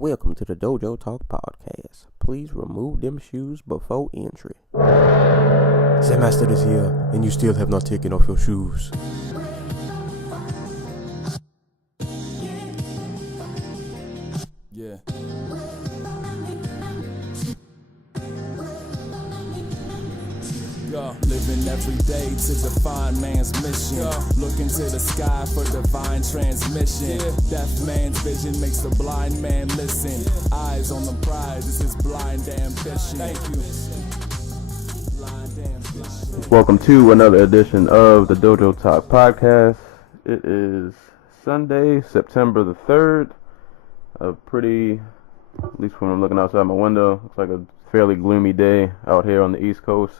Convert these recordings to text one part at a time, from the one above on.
welcome to the Dojo Talk Podcast. Please remove them shoes before entry. Sam Master is here, and you still have not taken off your shoes. Yeah. Living every day to define man's mission. Looking to the sky for divine transmission. Deaf man's vision makes the blind man listen. Eyes on the prize, this is blind ambition. Thank you. Blind ambition. Welcome to another edition of the Dojo Talk Podcast. It is Sunday, September the 3rd. A pretty, at least when I'm looking outside my window, looks like a fairly gloomy day out here on the East Coast.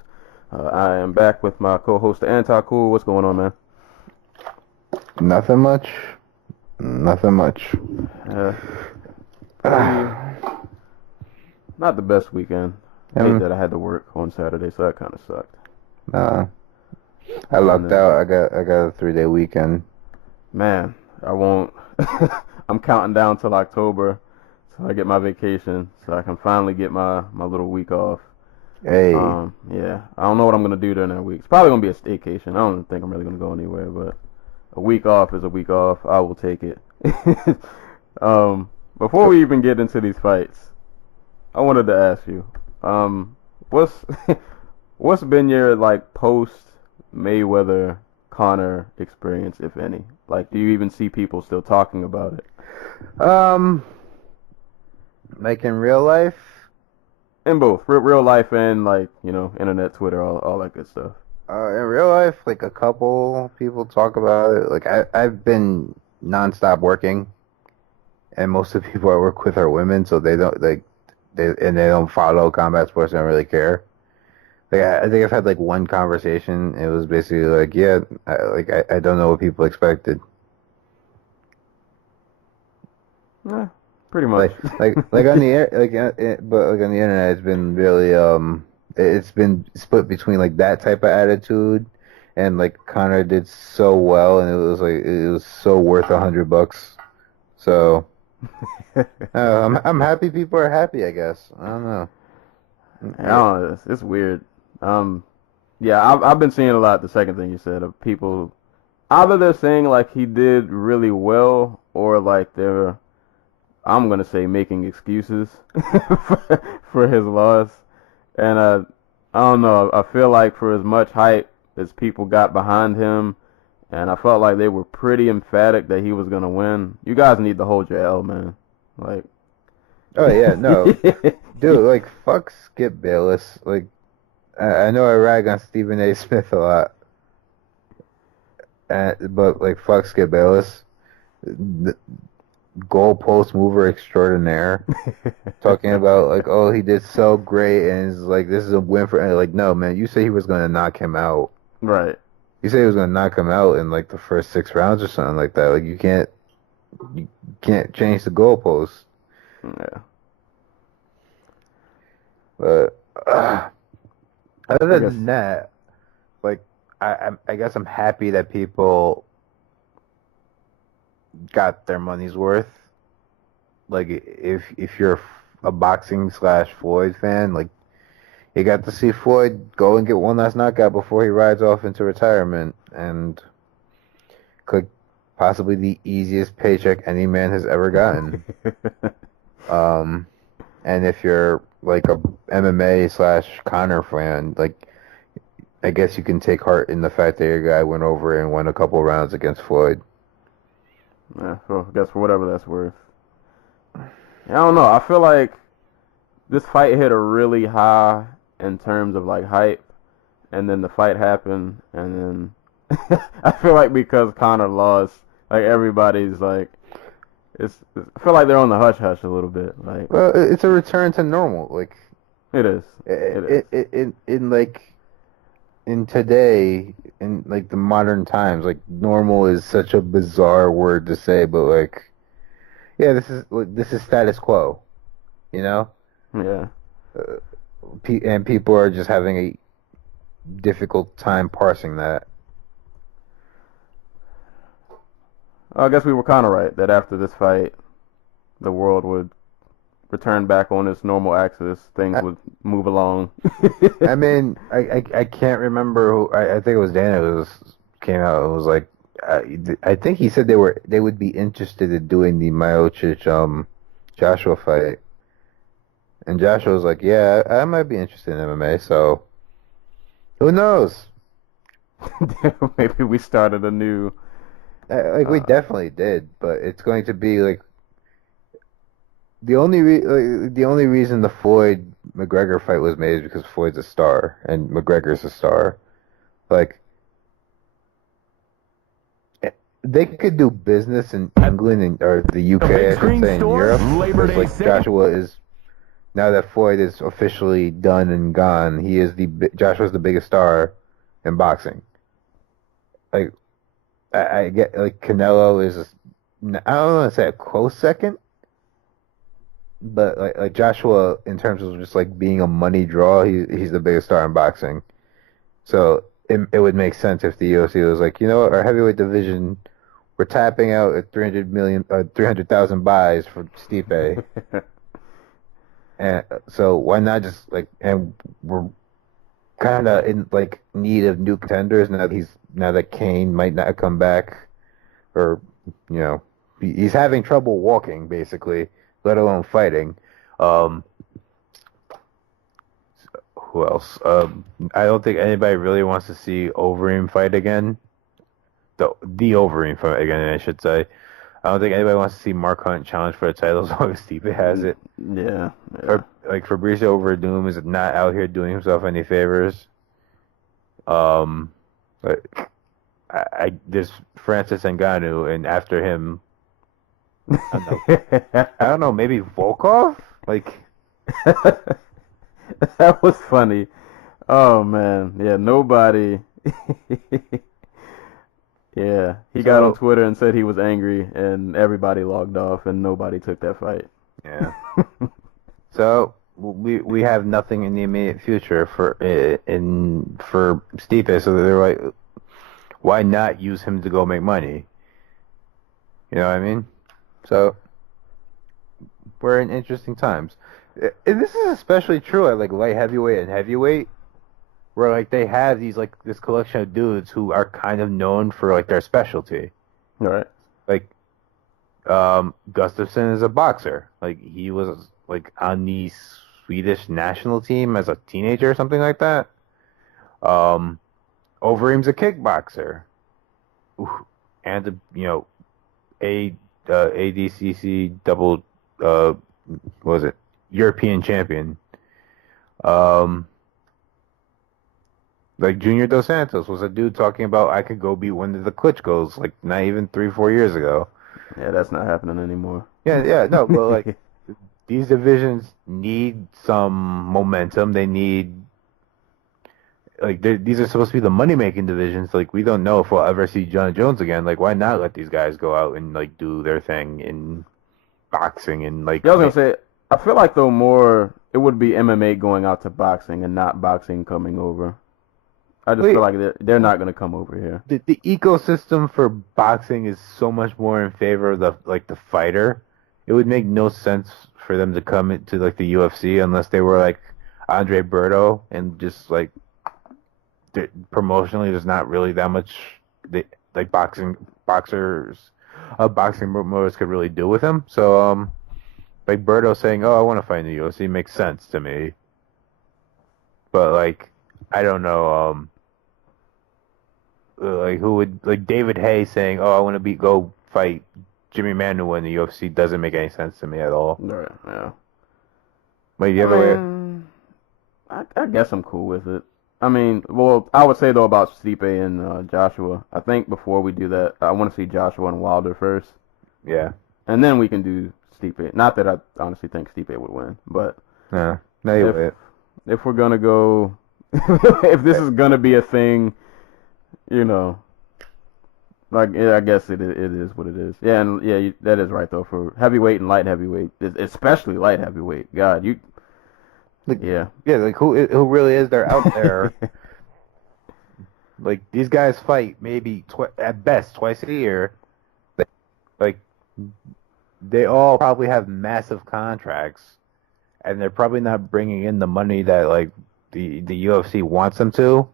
I am back with my co-host, Anti-Cool. What's going on, man? Nothing much. Not the best weekend. I hate that I had to work on Saturday, so that kind of sucked. I lucked out. I got a 3-day weekend. Man, I won't. I'm counting down till October, so I get my vacation, so I can finally get my little week off. Hey. Yeah, I don't know what I'm going to do during that week. It's probably going to be a staycation. I don't think I'm really going to go anywhere, but a week off is a week off. I will take it. Before we even get into these fights, I wanted to ask you, what's been your, like, post-Mayweather Conor experience, if any? Like, do you even see people still talking about it? Like in real life? In both real life and, like, you know, internet, Twitter, all that good stuff. In real life, like a couple people talk about it. Like I've been nonstop working, and most of the people I work with are women, so they don't they don't follow combat sports. They don't really care. Like I think I've had like one conversation. It was basically like, yeah, I don't know what people expected. Yeah. Pretty much. like on the air, but like on the internet, it's been really it's been split between like that type of attitude, and like Conor did so well, and it was so worth $100. So I'm happy people are happy. I guess I don't know. It's weird. Yeah, I've been seeing a lot. The second thing you said of people, either they're saying like he did really well, or like they're, I'm going to say, making excuses for his loss. And I don't know. I feel like for as much hype as people got behind him, and I felt like they were pretty emphatic that he was going to win, you guys need to hold your L, man. Like, oh, yeah, no. Dude, like, fuck Skip Bayless. Like, I know I rag on Stephen A. Smith a lot. But, like, fuck Skip Bayless. Goalpost mover extraordinaire, talking about like, oh, he did so great, and it's like, this is a win for. And like, no, man, you say he was going to knock him out, right? You say he was going to knock him out in like the first 6 rounds or something like that. Like, you can't change the goalpost. Yeah. But other than that, like, I guess I'm happy that people got their money's worth. Like, if you're a boxing / Floyd fan, like, you got to see Floyd go and get one last knockout before he rides off into retirement, and could possibly the easiest paycheck any man has ever gotten. And if you're like a MMA / Conor fan, like, I guess you can take heart in the fact that your guy went over and won a couple rounds against Floyd. Yeah, so I guess for whatever that's worth. I don't know. I feel like this fight hit a really high in terms of like hype, and then the fight happened, and then I feel like because Conor lost, like everybody's like, I feel like they're on the hush hush a little bit. Like, well, it's a return to normal. Like, it is. In today, in like the modern times, like, normal is such a bizarre word to say, but like, yeah, this is status quo, you know? Yeah. And people are just having a difficult time parsing that. I guess we were kind of right that after this fight, the world would returned back on its normal axis, things would move along. I mean, I can't remember who. I think it was Dan who came out and was like, I think he said they would be interested in doing the Miocic Joshua fight, and Joshua was like, yeah, I might be interested in MMA. So who knows? Maybe we started a new. Like we definitely did, but it's going to be like the only reason the Floyd McGregor fight was made is because Floyd's a star and McGregor's a star. Like they could do business in England or the UK, I should say, in Europe. Because like Joshua is now that Floyd is officially done and gone, Joshua's the biggest star in boxing. Like I get like Canelo is I don't want to say a close second, but like Joshua in terms of just like being a money draw, he's the biggest star in boxing. So it would make sense if the UFC was like, you know what, our heavyweight division, we're tapping out at 300,000 buys for Stipe. And so why not just and we're kind of in like need of new contenders now that Kane might not come back, or he's having trouble walking basically, let alone fighting. Who else? I don't think anybody really wants to see Overeem fight again. The Overeem fight again, I should say. I don't think anybody wants to see Mark Hunt challenge for the title as long as Stipe has it. Yeah. Like Fabricio Verdum is not out here doing himself any favors. But there's Francis Ngannou, and after him, I don't know, maybe Volkov? Like that was funny. Oh man, yeah, nobody. Yeah, he got on Twitter and said he was angry, and everybody logged off, and nobody took that fight. Yeah. So we have nothing in the immediate future for Stipe, so they're like, why not use him to go make money? You know what I mean? So we're in interesting times. And this is especially true at like light heavyweight and heavyweight, where like they have this collection of dudes who are kind of known for like their specialty. All right. Like Gustafsson is a boxer. Like he was like on the Swedish national team as a teenager or something like that. Overeem's a kickboxer. And ADCC double what was it? European champion. Like Junior Dos Santos was a dude talking about I could go beat one of the Klitschko's like not even 3-4 years ago. Yeah, that's not happening anymore. Yeah, no, but like these divisions need some momentum. They need these are supposed to be the money making divisions. Like we don't know if we'll ever see John Jones again. Like why not let these guys go out and like do their thing in boxing and like. Yeah, I was gonna say I feel like though more it would be MMA going out to boxing and not boxing coming over. I just feel like they're not going to come over here. The ecosystem for boxing is so much more in favor of the fighter. It would make no sense for them to come into like the UFC unless they were like Andre Berto and just like promotionally there's not really that much boxing promoters could really do with him. So like Berto saying, "Oh, I want to fight in the UFC" makes sense to me. But like I don't know, like who would like David Hay saying, "Oh, I want to go fight Jimmy Manuwa in the UFC" doesn't make any sense to me at all. Right, yeah. Like the other way, I guess I'm cool with it. I mean, well, I would say though about Stipe and Joshua. I think before we do that, I want to see Joshua and Wilder first. Yeah, and then we can do Stipe. Not that I honestly think Stipe would win, but if we're gonna go. If this is gonna be a thing, like I guess it is what it is. Yeah, and yeah, that is right though for heavyweight and light heavyweight, especially light heavyweight. God, yeah, like who really is there out there? Like these guys fight maybe at best twice a year. Like they all probably have massive contracts, and they're probably not bringing in the money that like the UFC wants them to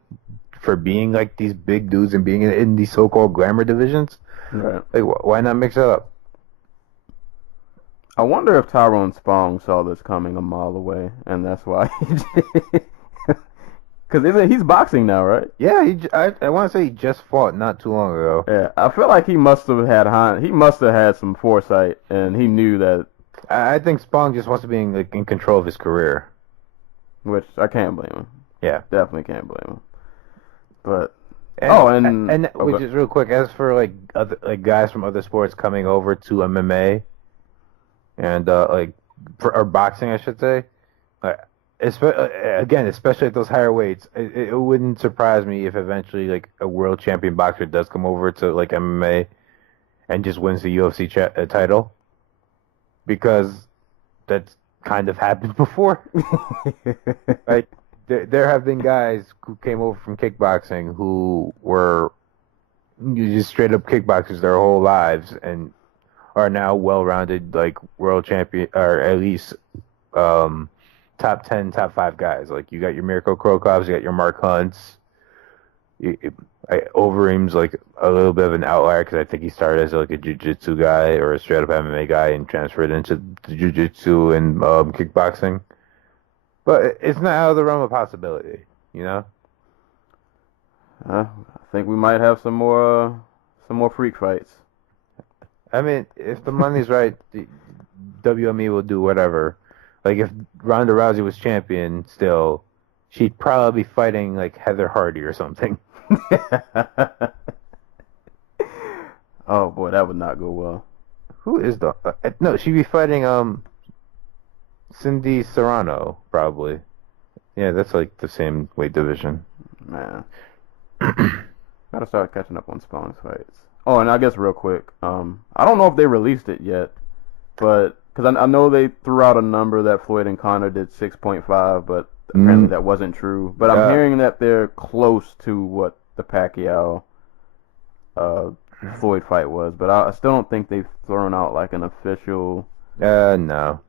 for being like these big dudes and being in these so-called glamour divisions. Right. Like, why not mix it up? I wonder if Tyrone Spong saw this coming a mile away, and that's why. Because he's boxing now, right? Yeah, I want to say he just fought not too long ago. Yeah, I feel like he must have had some foresight, and he knew that, I think Spong just wants to be in control of his career. which I can't blame him. Yeah. Definitely can't blame him. But Which is real quick. As for like other like guys from other sports coming over to MMA and or boxing, I should say. Again, especially at those higher weights, it wouldn't surprise me if eventually like a world champion boxer does come over to like MMA and just wins the UFC title, because that's kind of happened before. Like there have been guys who came over from kickboxing who were just straight up kickboxers their whole lives and are now well-rounded like world champion, or at least top 10, top 5 guys. Like you got your Mirko Krokovs, you got your Mark Hunts. Overeem's like a little bit of an outlier because I think he started as like a jiu-jitsu guy or a straight up MMA guy and transferred into the jiu-jitsu and kickboxing. But it's not out of the realm of possibility, you know? I think we might have some more freak fights. I mean, if the money's right, the WME will do whatever. Like if Ronda Rousey was champion still, she'd probably be fighting like Heather Hardy or something. Oh boy, that would not go well. Who is the? No, she'd be fighting Cindy Serrano probably. Yeah, that's like the same weight division. Man, gotta start catching up on Spawn's fights. Oh, and I guess real quick, I don't know if they released it yet, but because I know they threw out a number that Floyd and Conor did 6.5, but apparently that wasn't true. But I'm hearing that they're close to what the Pacquiao Floyd fight was, but I still don't think they've thrown out like an official. No.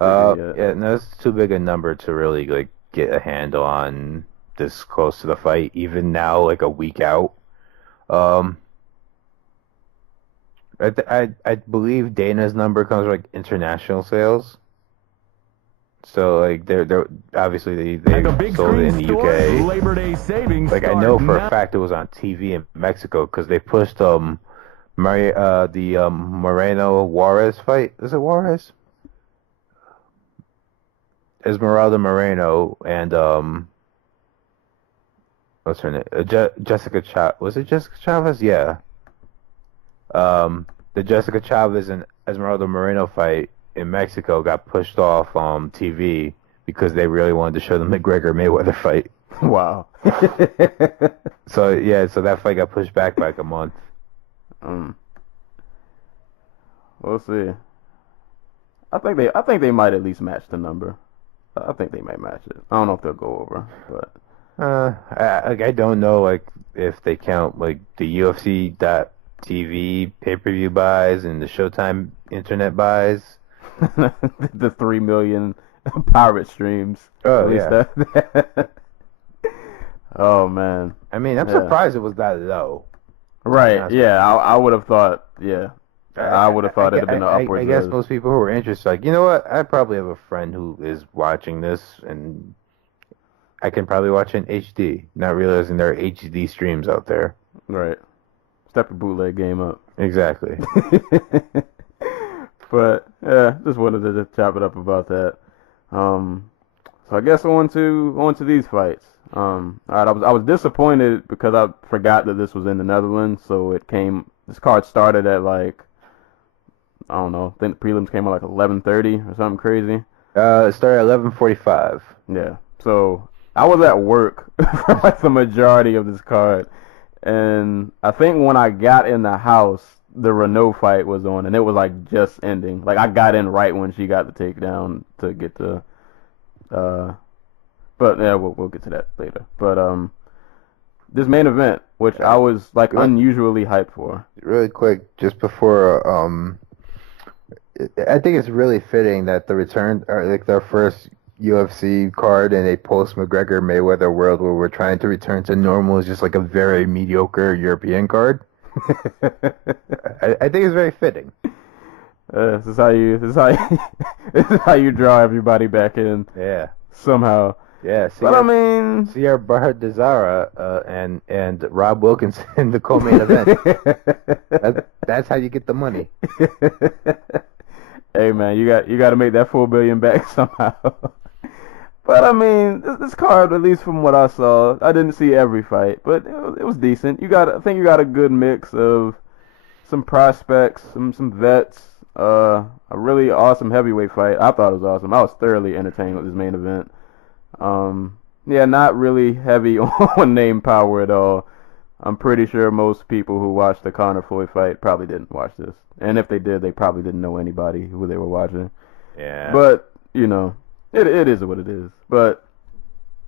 Yeah, no, it's too big a number to really like get a handle on this close to the fight. Even now, like a week out. I believe Dana's number comes from like international sales. So like they're obviously they sold it in the UK. Labor Day savings. Like I know for a fact it was on TV in Mexico because they pushed the Moreno Juarez fight. Is it Juarez? Esmeralda Moreno and what's her name? Jessica Chavez. Was it Jessica Chavez? Yeah. The Jessica Chavez and Esmeralda Moreno fight in Mexico got pushed off TV because they really wanted to show the McGregor Mayweather fight. Wow. So that fight got pushed back by like a month. We'll see. I think they might at least match the number. I think they might match it. I don't know if they'll go over, but I don't know like if they count like the UFC.TV pay-per-view buys and the Showtime internet buys. The 3 million pirate streams. Oh yeah. Oh man. I mean, I'm surprised it was that low. Right. Yeah. I would have thought. Yeah. I would have thought it'd have been an upwards. I guess most people who are interested, like, you know what? I probably have a friend who is watching this, and I can probably watch it in HD, not realizing there are HD streams out there. Right. Step your bootleg game up. Exactly. But yeah, just wanted to just chop it up about that. So I guess on to these fights. All right, I was disappointed because I forgot that this was in the Netherlands. So this card started at like, I don't know, I think the prelims came at like 11:30 or something crazy. It started at 11:45. Yeah. So I was at work for like the majority of this card, and I think when I got in the house, the Renault fight was on, and it was like just ending. Like I got in right when she got the takedown to get to. But yeah, we'll get to that later. But this main event, which I was like unusually hyped for. Really quick, just before I think it's really fitting that the return, or like their first UFC card in a post McGregor Mayweather world where we're trying to return to normal is just like a very mediocre European card. I think it's very fitting. This is how you draw everybody back in Yeah. somehow. Yeah, But I mean, Sierra Bahadazara and Rob Wilkinson in the co-main event. That's how you get the money. hey man, you got to make that 4 billion back somehow. But I mean, this card, at least from what I saw, I didn't see every fight, but it was decent. I think you got a good mix of some prospects, some vets, a really awesome heavyweight fight. I thought it was awesome. I was thoroughly entertained with this main event. Yeah, not really heavy on name power at all. I'm pretty sure most people who watched the Conor Floyd fight probably didn't watch this. And if they did, they probably didn't know anybody who they were watching. Yeah. But, it is what it is. But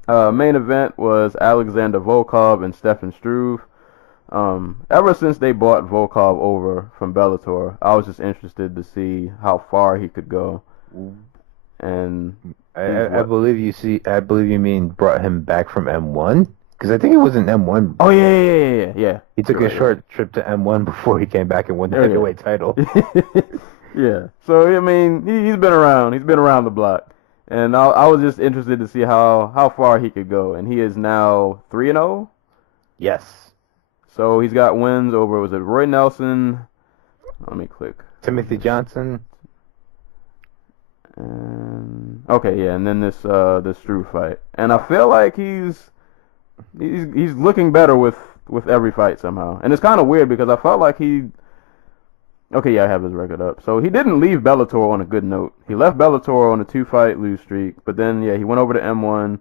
main event was Alexander Volkov and Stefan Struve. Ever since they bought Volkov over from Bellator, I was just interested to see how far he could go. And I believe you mean brought him back from M1? Because I think it was an M1. Oh yeah. He took a short trip to M1 before he came back and won the heavyweight title. Yeah. So I mean, he's been around. He's been around the block, and I was just interested to see how far he could go. And he is now 3-0. Yes. So he's got wins over, was it Roy Nelson? Let me click. Timothy Johnson. And and then this Struve fight. And I feel like he's looking better with every fight somehow. And it's kind of weird because I felt like I have his record up. So he didn't leave Bellator on a good note. He left Bellator on a 2-fight lose streak, but then he went over to M1.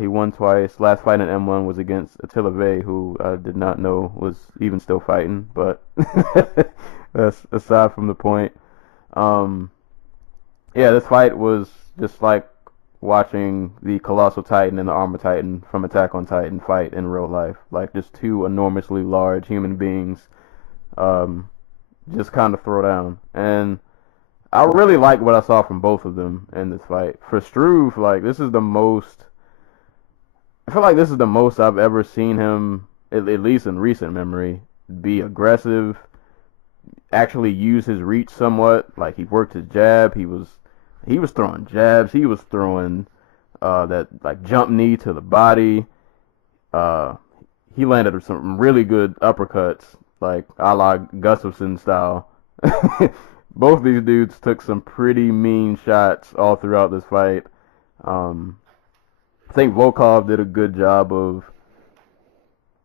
He won twice. Last fight in M1 was against Attila Vey, who I did not know was even still fighting, but that's aside from the point. This fight was just like watching the Colossal Titan and the Armor Titan from Attack on Titan fight in real life. Like just two enormously large human beings just kind of throw down. And I really like what I saw from both of them in this fight. For Struve, I feel like this is the most I've ever seen him, at least in recent memory, be aggressive, actually use his reach somewhat. Like he worked his jab. He was throwing jabs. He was throwing that like jump knee to the body. He landed some really good uppercuts, like a la Gustafsson style. Both these dudes took some pretty mean shots all throughout this fight. I think Volkov did a good job of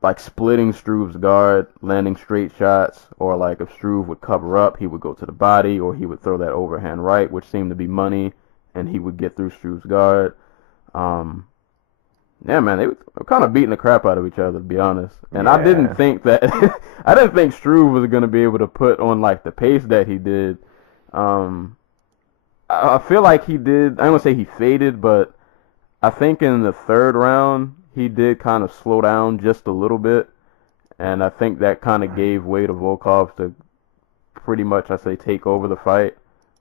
like splitting Struve's guard, landing straight shots, or like if Struve would cover up, he would go to the body, or he would throw that overhand right, which seemed to be money, and he would get through Struve's guard. Yeah, man, they were kind of beating the crap out of each other, to be honest. And I didn't think Struve was going to be able to put on like the pace that he did. I feel like he did. I don't want to say he faded, but I think in the third round he did kind of slow down just a little bit, and I think that kind of gave way to Volkov to pretty much, I say, take over the fight.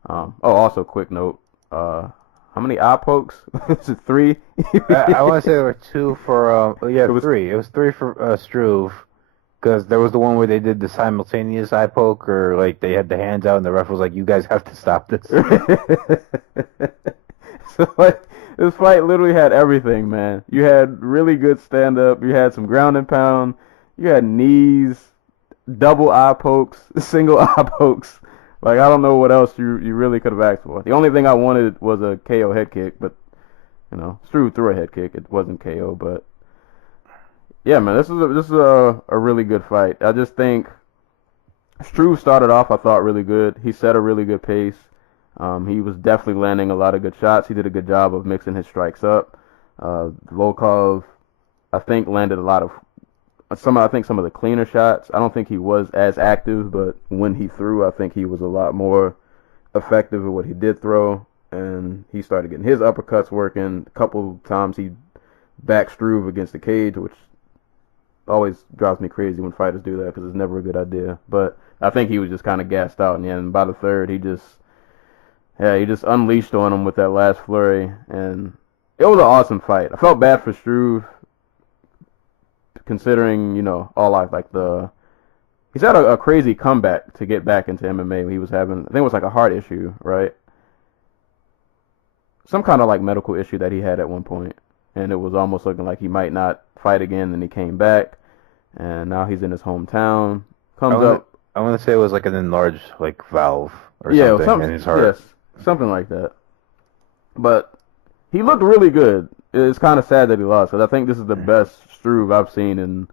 Also, quick note. How many eye pokes? Is it 3? I want to say there were 2 for, it was 3. It was 3 for Struve, because there was the one where they did the simultaneous eye poke, or like they had the hands out and the ref was like, you guys have to stop this. So like, this fight literally had everything, man. You had really good stand-up. You had some ground and pound. You had knees, double eye pokes, single eye pokes. Like, I don't know what else you really could have asked for. The only thing I wanted was a KO head kick, but, Struve threw a head kick. It wasn't KO, but, yeah, man, this is a really good fight. I just think Struve started off, I thought, really good. He set a really good pace. He was definitely landing a lot of good shots. He did a good job of mixing his strikes up. Volkov, I think, landed a lot of some of the cleaner shots. I don't think he was as active, but when he threw, I think he was a lot more effective at what he did throw, and he started getting his uppercuts working. A couple times he backed Struve against the cage, which always drives me crazy when fighters do that because it's never a good idea. But I think he was just kind of gassed out, and by the third, he just Yeah, he just unleashed on him with that last flurry, and it was an awesome fight. I felt bad for Struve, considering all like the he's had a crazy comeback to get back into MMA. He was having, I think it was like a heart issue, right? Some kind of like medical issue that he had at one point, and it was almost looking like he might not fight again. Then he came back, and now he's in his hometown. I Comes want up, I want to say it was like an enlarged like valve or yeah, something in his heart. yes, something like that. But he looked really good. It's kind of sad that he lost, because I think this is the best Struve I've seen in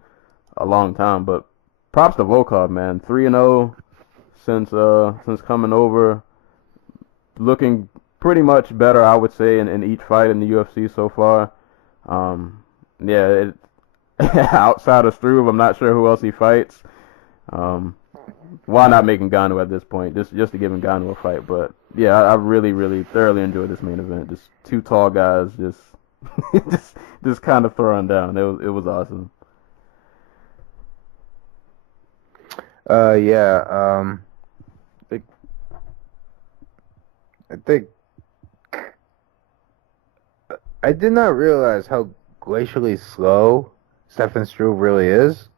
a long time. But props to Volkov, man. 3-0 since coming over, looking pretty much better, I would say, in each fight in the UFC so far. Yeah, outside of Struve, I'm not sure who else he fights. Why not make Ngannou at this point? Just to give Ngannou a fight. But yeah, I really, really thoroughly enjoyed this main event. Just two tall guys, just just kind of throwing down. It was awesome. Yeah. Like, I think I did not realize how glacially slow Stefan Struve really is.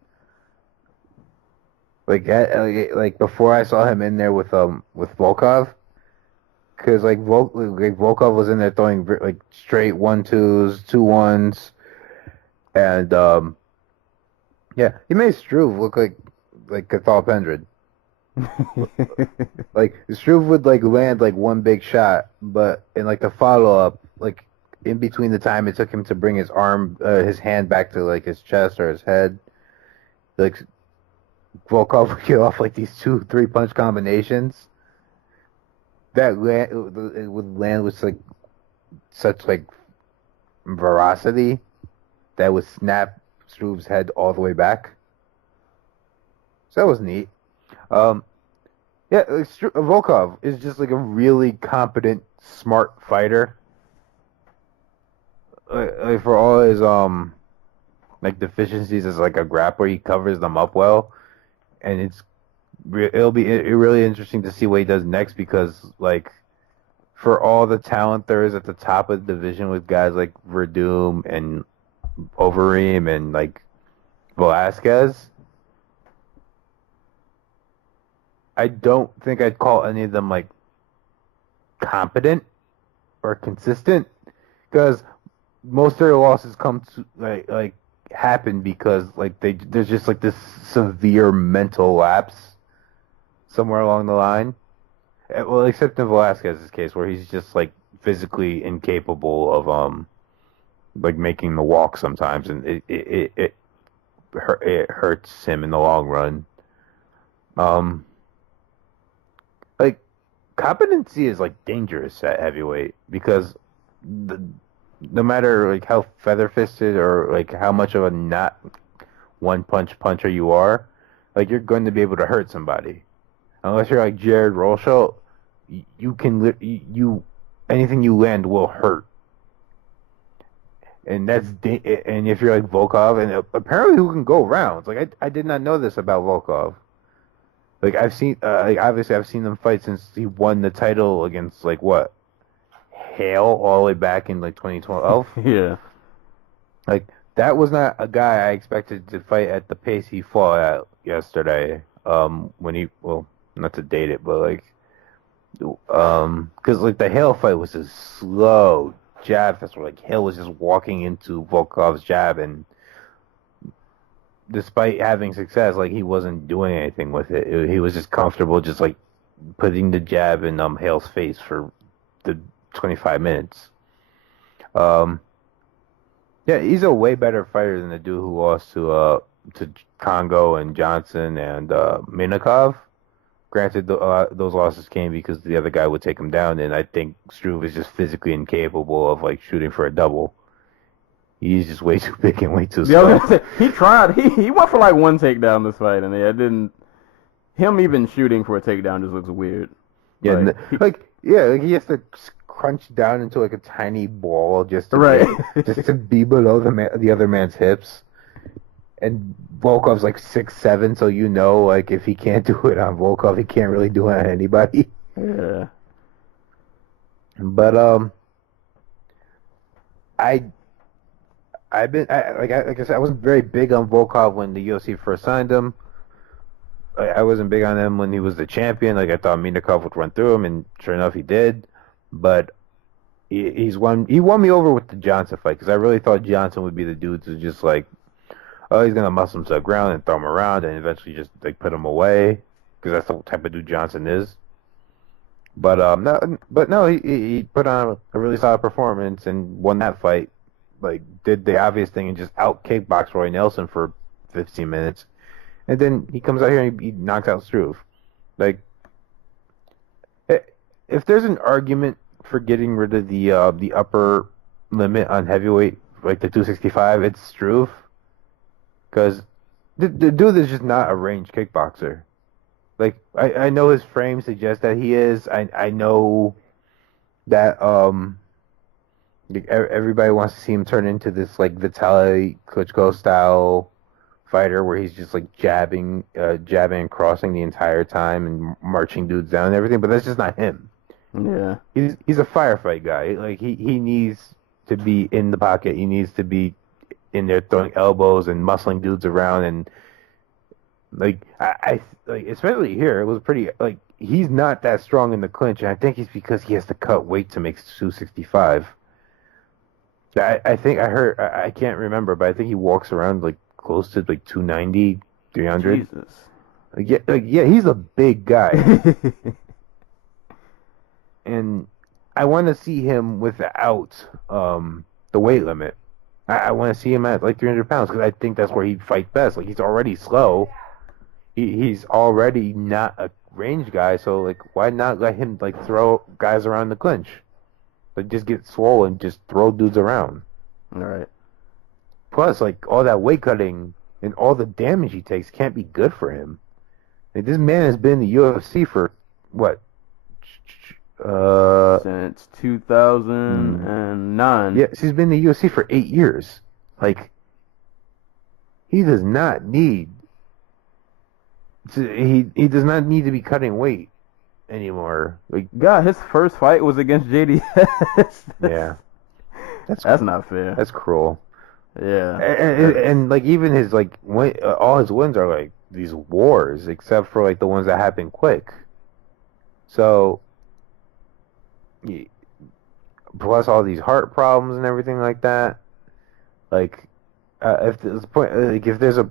Like before I saw him in there with Volkov, because like Volkov was in there throwing like straight 1-2s, 2-1s, and yeah, he made Struve look like Cathal Pendred. Like Struve would like land like one big shot, but in like the follow up, like in between the time it took him to bring his hand back to like his chest or his head, like Volkov would get off like these 2-3 punch combinations that it would land with like such like veracity that would snap Struve's head all the way back. So that was neat. Yeah, like Volkov is just like a really competent, smart fighter. Like for all his like deficiencies as like a grappler, he covers them up well, and it'll be really interesting to see what he does next, because like for all the talent there is at the top of the division with guys like Verdum and Overeem and like Velasquez, I don't think I'd call any of them like competent or consistent, because most of their losses come to like happen because like there's just like this severe mental lapse somewhere along the line. Well, except in Velasquez's case, where he's just like physically incapable of like making the walk sometimes, and it hurts him in the long run. Like competency is like dangerous at heavyweight, because no matter like how feather fisted or like how much of a not one punch puncher you are, like you're going to be able to hurt somebody. Unless you're like Jared Rosholt, you can anything you land will hurt. And and if you're like Volkov, and apparently who can go rounds. Like I did not know this about Volkov. Like I've seen like obviously I've seen them fight since he won the title against like what? Hale all the way back in like 2012. Yeah. Like that was not a guy I expected to fight at the pace he fought at yesterday. When he, well, not to date it, but like because like the Hale fight was a slow jab fest where like Hale was just walking into Volkov's jab, and despite having success, like he wasn't doing anything with it. He was just comfortable just like putting the jab in Hale's face for the 25 minutes. Yeah, he's a way better fighter than the dude who lost to Congo and Johnson and Minakov. Granted, those losses came because the other guy would take him down, and I think Struve is just physically incapable of like shooting for a double. He's just way too big and way too slow. He tried. He went for like one takedown this fight, and it didn't. Him even shooting for a takedown just looks weird. Yeah, like he has to crunch down into like a tiny ball just to just to be below the other man's hips. And Volkov's like 6'7", so you know, like if he can't do it on Volkov, he can't really do it on anybody. Yeah. But I like I said, I wasn't very big on Volkov when the UFC first signed him. I wasn't big on him when he was the champion. Like I thought Minakov would run through him, and sure enough, he did. But he's won. He won me over with the Johnson fight because I really thought Johnson would be the dude to just like, oh, he's gonna muscle him to the ground and throw him around and eventually just like put him away because that's the type of dude Johnson is. But no, he put on a really solid performance and won that fight. Like did the obvious thing and just out kickbox Roy Nelson for 15 minutes, and then he comes out here and he knocks out Struve. Like, if there's an argument for getting rid of the upper limit on heavyweight, like the 265, it's Struve, because the dude is just not a ranged kickboxer. Like I know his frame suggests that he is. I know that like, everybody wants to see him turn into this like Vitaly Klitschko style fighter where he's just like jabbing and crossing the entire time and marching dudes down and everything, but that's just not him. Yeah. He's a firefight guy. Like he needs to be in the pocket. He needs to be in there throwing elbows and muscling dudes around and like I like especially here it was pretty like he's not that strong in the clinch and I think it's because he has to cut weight to make 265. I think I heard I can't remember, but I think he walks around like close to like 290, 300. Jesus. Yeah, he's a big guy. And I want to see him without the weight limit. I want to see him at like 300 pounds because I think that's where he'd fight best. Like he's already slow. He's already not a range guy, so like why not let him like throw guys around the clinch? Like just get swollen, just throw dudes around. All right. Plus, like all that weight cutting and all the damage he takes can't be good for him. Like, this man has been in the UFC for what? Since 2009. Yeah, he's been in the UFC for 8 years. Like, he does not need he does not need to be cutting weight anymore. Like, God, his first fight was against JDS. yeah, That's not fair. that's cruel. Yeah. And like even his like all his wins are like these wars, except for like the ones that happen quick. So, plus all these heart problems and everything like that. Like, if there's a point, like if there's a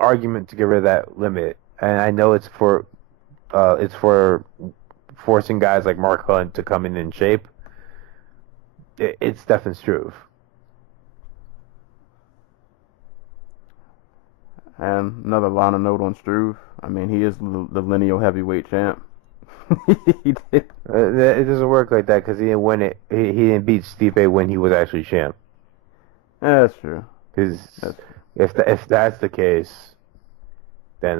argument to get rid of that limit, and I know it's for forcing guys like Mark Hunt to come in shape. It's Stefan Struve. And another line of note on Struve. I mean, he is the lineal heavyweight champ. He did. It doesn't work like that because he didn't win it. He didn't beat Stipe when he was actually champ. Yeah, that's true. Because if that's the case, then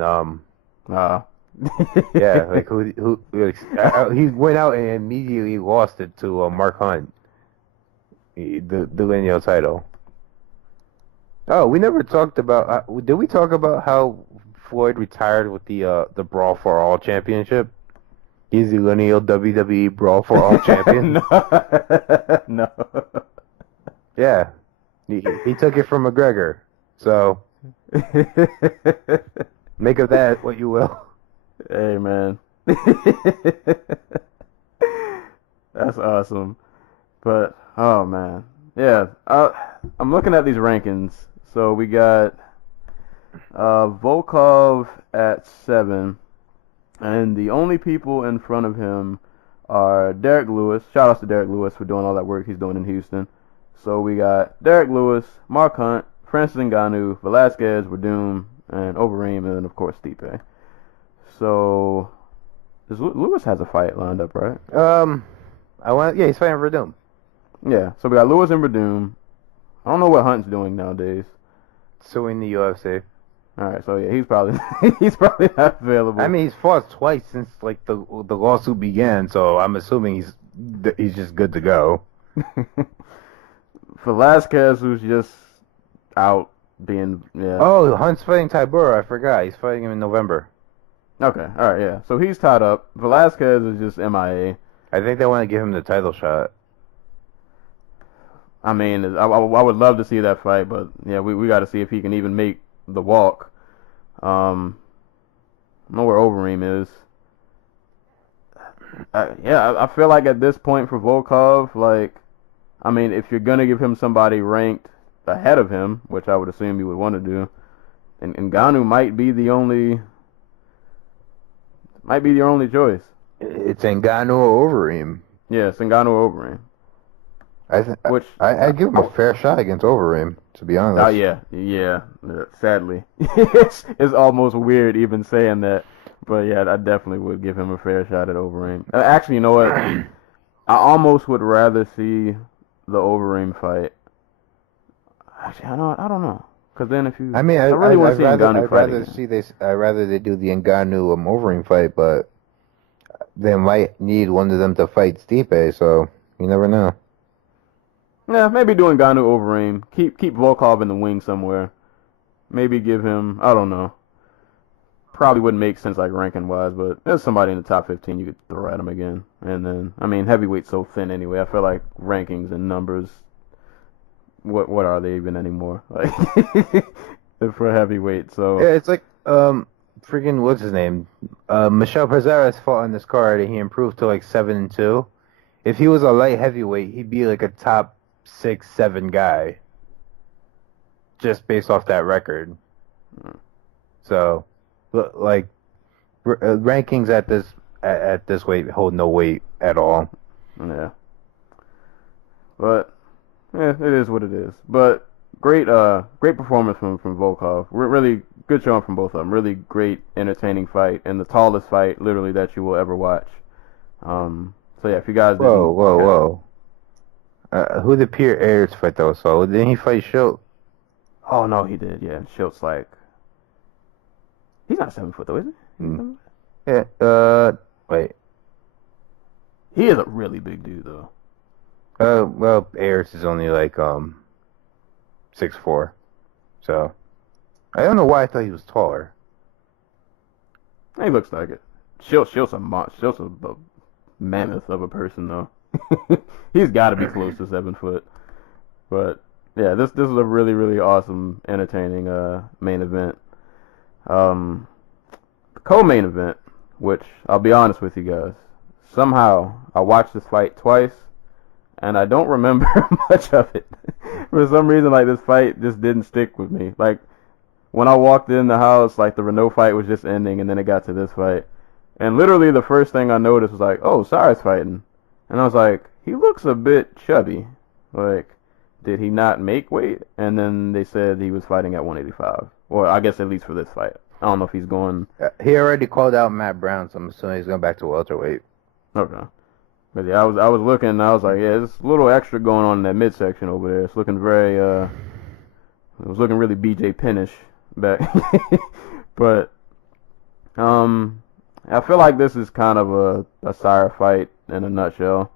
yeah, like who like, he went out and immediately lost it to Mark Hunt, the lineal title. Oh, we never talked about. Did we talk about how Floyd retired with the Brawl for All championship? He's the lineal WWE Brawl for All champion. No. Yeah, he took it from McGregor. So make of that what you will. Hey, man. That's awesome. But oh man, yeah. I'm looking at these rankings. So we got Volkov at 7, and the only people in front of him are Derek Lewis. Shout out to Derek Lewis for doing all that work he's doing in Houston. So we got Derek Lewis, Mark Hunt, Francis Ngannou, Velasquez, Verdum, and Overeem, and then of course Stipe. So Lewis has a fight lined up, right? Yeah, he's fighting Verdum. Yeah. So we got Lewis and Verdum. I don't know what Hunt's doing nowadays. Suing the UFC. All right, so yeah, he's probably not available. I mean, he's fought twice since like the lawsuit began, so I'm assuming he's just good to go. Velasquez, who's just out being Oh, Hunt's fighting Tybura. I forgot. He's fighting him in November. Okay, all right, yeah. So he's tied up. Velasquez is just MIA. I think they want to give him the title shot. I mean, I would love to see that fight, but yeah, we got to see if he can even make the walk. I know where Overeem is. I feel like at this point for Volkov, like, I mean, if you're gonna give him somebody ranked ahead of him, which I would assume you would want to do, and Ngannou might be your only choice. It's Ngannou or Overeem. Yeah, it's Ngannou or Overeem. I give him a fair shot against Overeem, to be honest. Oh yeah. Sadly, it's almost weird even saying that, but yeah, I definitely would give him a fair shot at Overeem. Actually, you know what? I almost would rather see the Overeem fight. Actually, I don't know, because then if you, I mean, I really want to see Ngannou fight again. I'd rather they do the Ngannou Overeem fight, but they might need one of them to fight Stipe, so you never know. Yeah, maybe doing Ngannou Overeem. Keep Volkov in the wing somewhere. Maybe give him, I don't know. Probably wouldn't make sense like ranking wise, but there's somebody in the top 15 you could throw at him again. And then, I mean, heavyweight's so thin anyway. I feel like rankings and numbers, what are they even anymore? Like for heavyweight. So yeah, it's like freaking what's his name? Michel Pereira fought on this card and he improved to like 7-2. If he was a light heavyweight, he'd be like a top 6-7 guy, just based off that record. So, like, rankings at this weight hold no weight at all. Yeah, but yeah, it is what it is. But great performance from Volkov. Really good showing from both of them. Really great, entertaining fight, and the tallest fight literally that you will ever watch. So yeah, if you guys whoa. Who did Pierre Ayers fight though? So didn't he fight Schultz? Oh no, he did. Yeah, Schultz like he's not 7 foot though, is he? Yeah. Wait. He is a really big dude though. Well, Ayers is only like 6'4", so I don't know why I thought he was taller. He looks like it. Schultz a mammoth of a person though. He's got to be close to 7 foot. But yeah, this is a really, really awesome, entertaining main event. The co-main event, which I'll be honest with you guys, somehow I watched this fight twice and I don't remember much of it. For some reason, like, this fight just didn't stick with me. Like, when I walked in the house, like, the Renault fight was just ending and then it got to this fight. And literally the first thing I noticed was like, oh, Sara's fighting. And I was like, he looks a bit chubby. Like, did he not make weight? And then they said he was fighting at 185. Or I guess at least for this fight. I don't know if he's going... He already called out Matt Brown, so I'm assuming he's going back to welterweight. Okay. But yeah, I was looking, and I was like, yeah, there's a little extra going on in that midsection over there. It's looking very, it was looking really BJ Pennish back. But, I feel like this is kind of a Sire fight in a nutshell.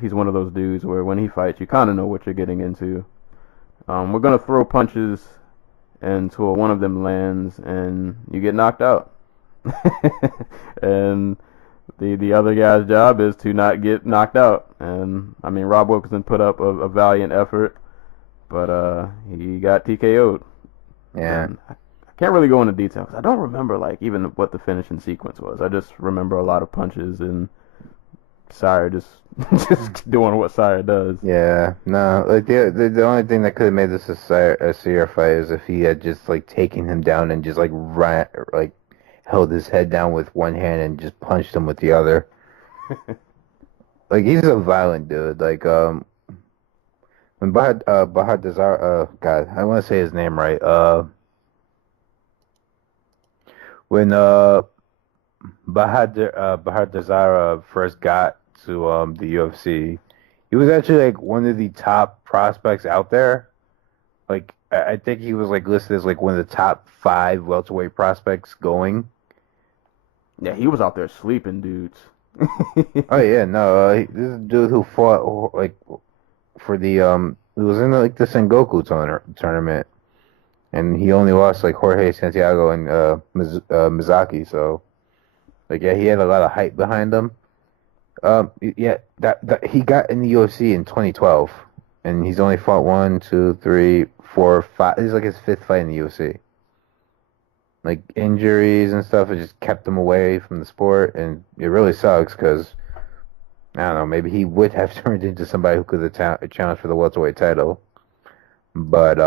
He's one of those dudes where when he fights, you kind of know what you're getting into. We're going to throw punches until one of them lands and you get knocked out. And the other guy's job is to not get knocked out. And, I mean, Rob Wilkinson put up a valiant effort, but he got TKO'd. Yeah. And I can't really go into detail because I don't remember, like, even what the finishing sequence was. I just remember a lot of punches and Sire just doing what Sire does. Yeah, no, like the only thing that could have made this a Sire fight is if he had just like taken him down and just like held his head down with one hand and just punched him with the other. Like, he's a violent dude. Like when Bahad Dazar, God, I want to say his name right. When Bahad Dazara first got to the UFC, he was actually like one of the top prospects out there. Like, I think he was like listed as like one of the top 5 welterweight prospects going. Yeah, he was out there sleeping dudes. Oh yeah, no, this is a dude who fought like for the he was in like the Sengoku tournament, and he only lost like Jorge Santiago and Mizaki. So, like, yeah, he had a lot of hype behind him. Yeah, that he got in the UFC in 2012, and he's only fought 1, 2, 3, 4, 5. This is like his fifth fight in the UFC. Like injuries and stuff, it just kept him away from the sport, and it really sucks because I don't know, maybe he would have turned into somebody who could have challenged for the welterweight title, but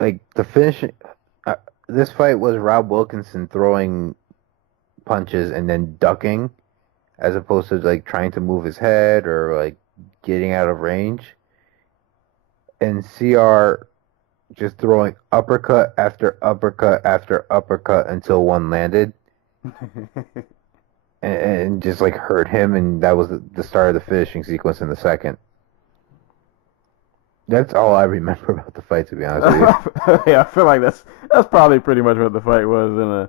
like the finish. Uh, this fight was Rob Wilkinson throwing punches and then ducking, as opposed to like trying to move his head or like getting out of range. And CR just throwing uppercut after uppercut after uppercut until one landed and just like hurt him, and that was the start of the finishing sequence in the second. That's all I remember about the fight, to be honest with Yeah, I feel like that's probably pretty much what the fight was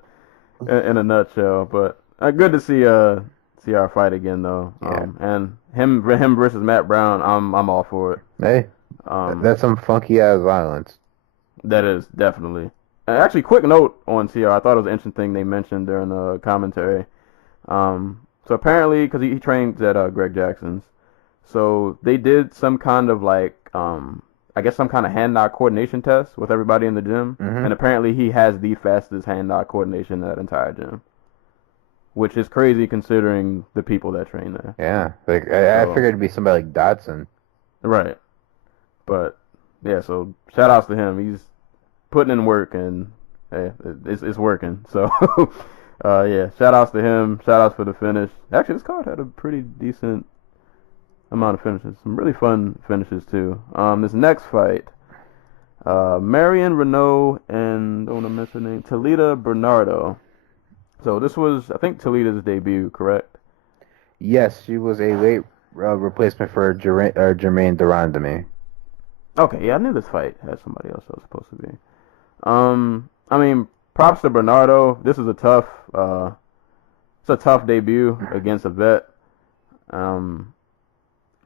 in a nutshell. But good to see our fight again though. Yeah. And him versus Matt Brown, I'm all for it. you. Hey, that's some funky ass violence. That is definitely. Actually, quick note on CR. I thought it was an interesting thing they mentioned during the commentary. So apparently, because he trains at Greg Jackson's, so they did some kind of like I guess some kind of hand-eye coordination test with everybody in the gym, and apparently he has the fastest hand-eye coordination in that entire gym, which is crazy considering the people that train there. Yeah, like I figured it'd be somebody like Dotson. Right. But yeah, so shout outs to him. He's putting in work, and hey, it's working. So yeah, shout outs to him. Shout outs for the finish. Actually, this card had a pretty decent amount of finishes. Some really fun finishes too. This next fight, Marion Renault and don't want to miss her name, Talita Bernardo. So this was, I think, Talita's debut, correct? Yes, she was a late replacement for Jermaine Durandamy. Okay, yeah, I knew this fight had somebody else that was supposed to be. I mean, props to Bernardo. This is a tough debut against a vet.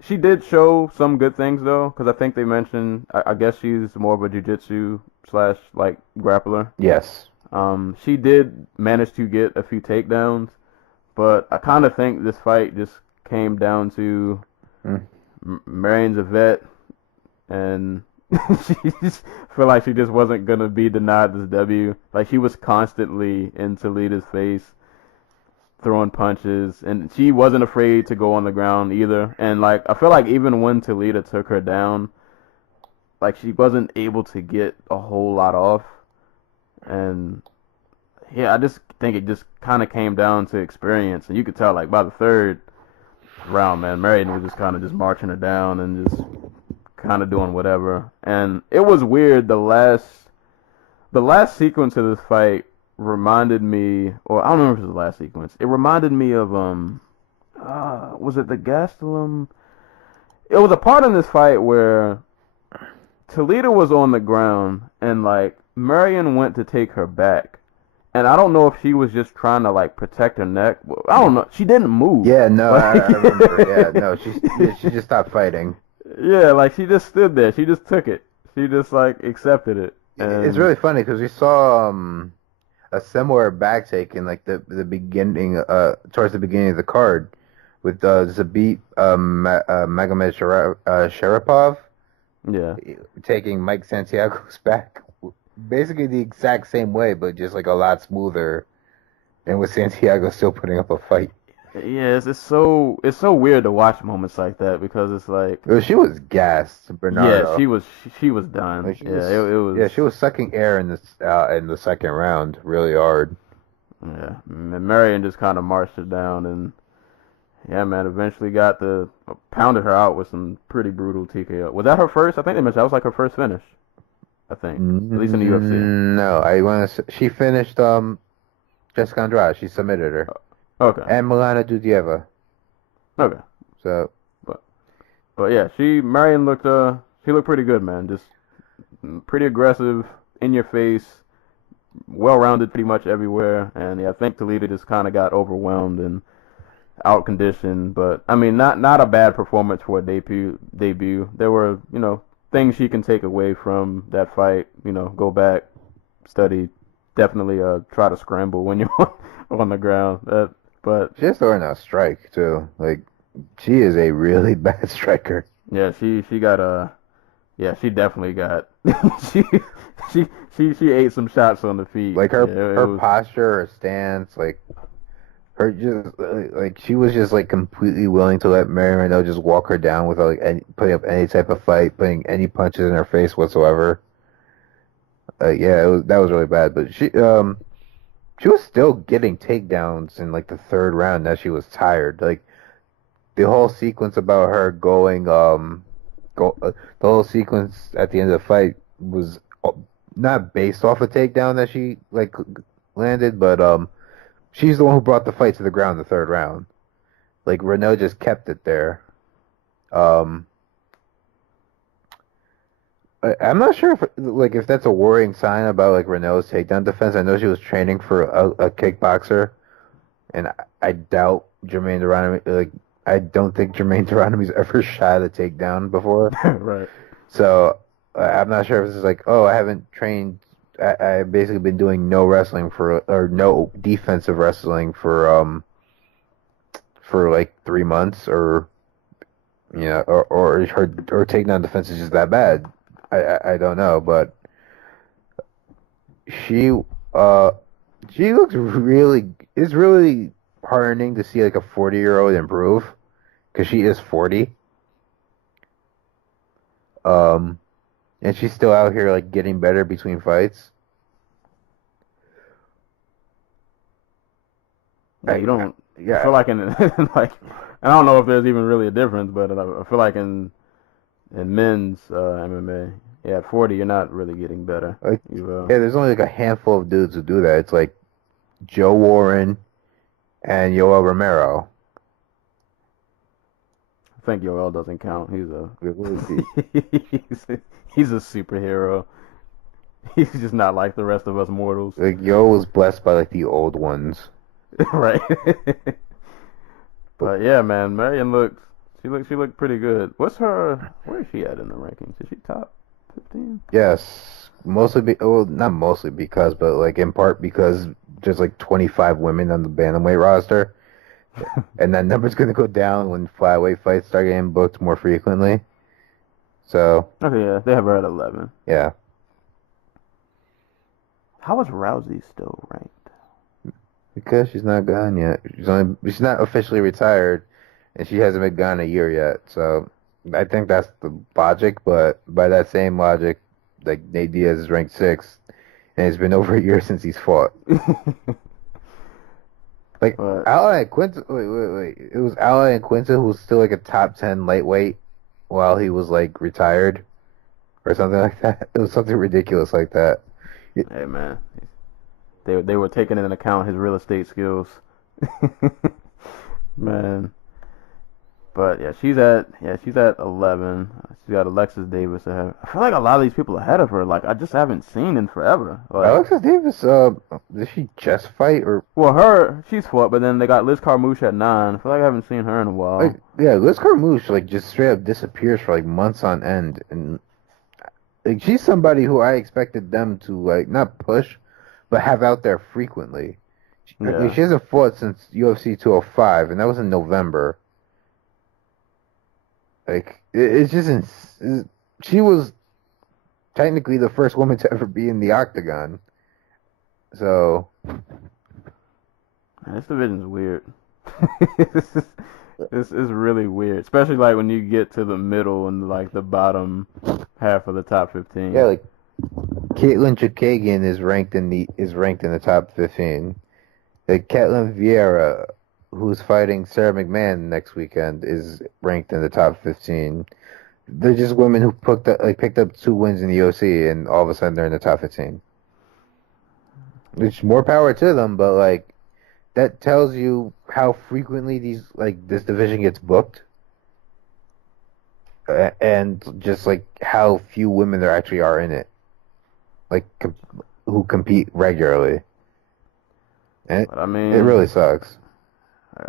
She did show some good things though, because I think they mentioned, I guess she's more of a jiu-jitsu slash like grappler. Yes. She did manage to get a few takedowns, but I kind of think this fight just came down to Marion's a vet, and she just feel like she just wasn't gonna be denied this W. Like she was constantly in Talita's face, throwing punches, and she wasn't afraid to go on the ground either. And like I feel like even when Talita took her down, like she wasn't able to get a whole lot off. And yeah, I just think it just kind of came down to experience, and you could tell like by the third round, man, Marion was just kind of just marching her down and just kind of doing whatever. And it was weird. The last sequence of this fight reminded me, or I don't remember if it was the last sequence. It reminded me of was it the Gastelum? It was a part in this fight where Talita was on the ground and like Marion went to take her back, and I don't know if she was just trying to like protect her neck. I don't know. She didn't move. Yeah, no, I remember. Yeah, no, she just stopped fighting. Yeah, like she just stood there. She just took it. She just like accepted it. And it's really funny because we saw a similar back take in like the beginning, towards the beginning of the card, with Zabit Magomed Sharapov. Yeah. Taking Mike Santiago's back, basically the exact same way, but just like a lot smoother, and with Santiago still putting up a fight. Yes, it's so weird to watch moments like that because it's like She was gassed, Bernardo. yeah, she was done. Like, it was. Yeah, she was sucking air in the second round really hard. Yeah, and Marion just kind of marched her down, and yeah, man, eventually pounded her out with some pretty brutal TKO. Was that her first? I think they mentioned that was like her first finish. I think, at least in the UFC. No, I want to. She finished Jessica Andrade. She submitted her. Okay. And Milana Dudieva. Okay. So, but yeah, Marion looked pretty good, man. Just pretty aggressive, in your face, well-rounded pretty much everywhere. And yeah, I think Talita just kind of got overwhelmed and out-conditioned. But I mean, not a bad performance for a debut. There were things she can take away from that fight. Go back, study, definitely try to scramble when you're on the ground. But She's throwing a strike too. Like she is a really bad striker. yeah, she got yeah, she definitely got she she she ate some shots on the feet. Like Yeah, it her was posture, her stance, like her just like she was just like completely willing to let Mary Renault just walk her down without like putting up any type of fight, putting any punches in her face whatsoever. Yeah, that was really bad. But she was still getting takedowns in like the third round that she was tired. Like the whole sequence about her going the whole sequence at the end of the fight was not based off a takedown that she like landed, but she's the one who brought the fight to the ground in the third round. Like Renault just kept it there. Um, I'm not sure if that's a worrying sign about like Renault's takedown defense. I know she was training for a kickboxer, and I doubt Jermaine Duranami. Like I don't think Jermaine Duranami's ever shot a takedown before. right. So I'm not sure if this is like, oh, I haven't trained. I've basically been doing no wrestling or no defensive wrestling for like 3 months, or or her takedown defense is just that bad. I don't know, but she she looks really. It's really heartening to see like a 40-year-old improve, because she is 40. And she's still out here like getting better between fights. Yeah, you don't. Yeah. I feel like in like I don't know if there's even really a difference, but I feel like in men's MMA, yeah, at 40 you're not really getting better. Like, yeah, there's only like a handful of dudes who do that. It's like Joe Warren and Yoel Romero. I think Yoel doesn't count. He's a superhero. He's just not like the rest of us mortals. Like Yoel was blessed by like the old ones. Right. But yeah, man, Marion she looked pretty good. Where is she at in the rankings? Is she top 15? Yes, not mostly because, but like in part because there's like 25 women on the bantamweight roster, and that number's gonna go down when flyweight fights start getting booked more frequently. So okay, yeah, they have her at 11. Yeah. How is Rousey still ranked? Because she's not gone yet. She's not officially retired, and she hasn't been gone a year yet. So I think that's the logic. But by that same logic, like Nate Diaz is ranked 6th, and it's been over a year since he's fought. Like Ally and Quinta. Wait. It was Ally and Quinta who was still like a top 10 lightweight while he was like retired, or something like that. It was something ridiculous like that. Hey man, they were taking into account his real estate skills, man. But yeah, she's at 11. She's got Alexis Davis ahead. I feel like a lot of these people ahead of her, like I just haven't seen in forever. Like, Alexis Davis, did she just fight or? Well, she's fought, but then they got Liz Carmouche at 9. I feel like I haven't seen her in a while. Like, yeah, Liz Carmouche like just straight up disappears for like months on end, and like she's somebody who I expected them to like not push, but have out there frequently. Yeah. She hasn't fought since UFC 205, and that was in November. Like it's just she was technically the first woman to ever be in the octagon. So this division's weird. This is really weird, especially like when you get to the middle and like the bottom half of the top 15. Yeah, like Caitlin Chukagian is ranked in the top 15. Like Ketlin Vieira, who's fighting Sarah McMahon next weekend, is ranked in the top 15. They're just women who picked up 2 wins in the UFC, and all of a sudden they're in the top 15. Which more power to them, but like that tells you how frequently this division gets booked, and just like how few women there actually are in it, like who compete regularly. And But, I mean, it really sucks.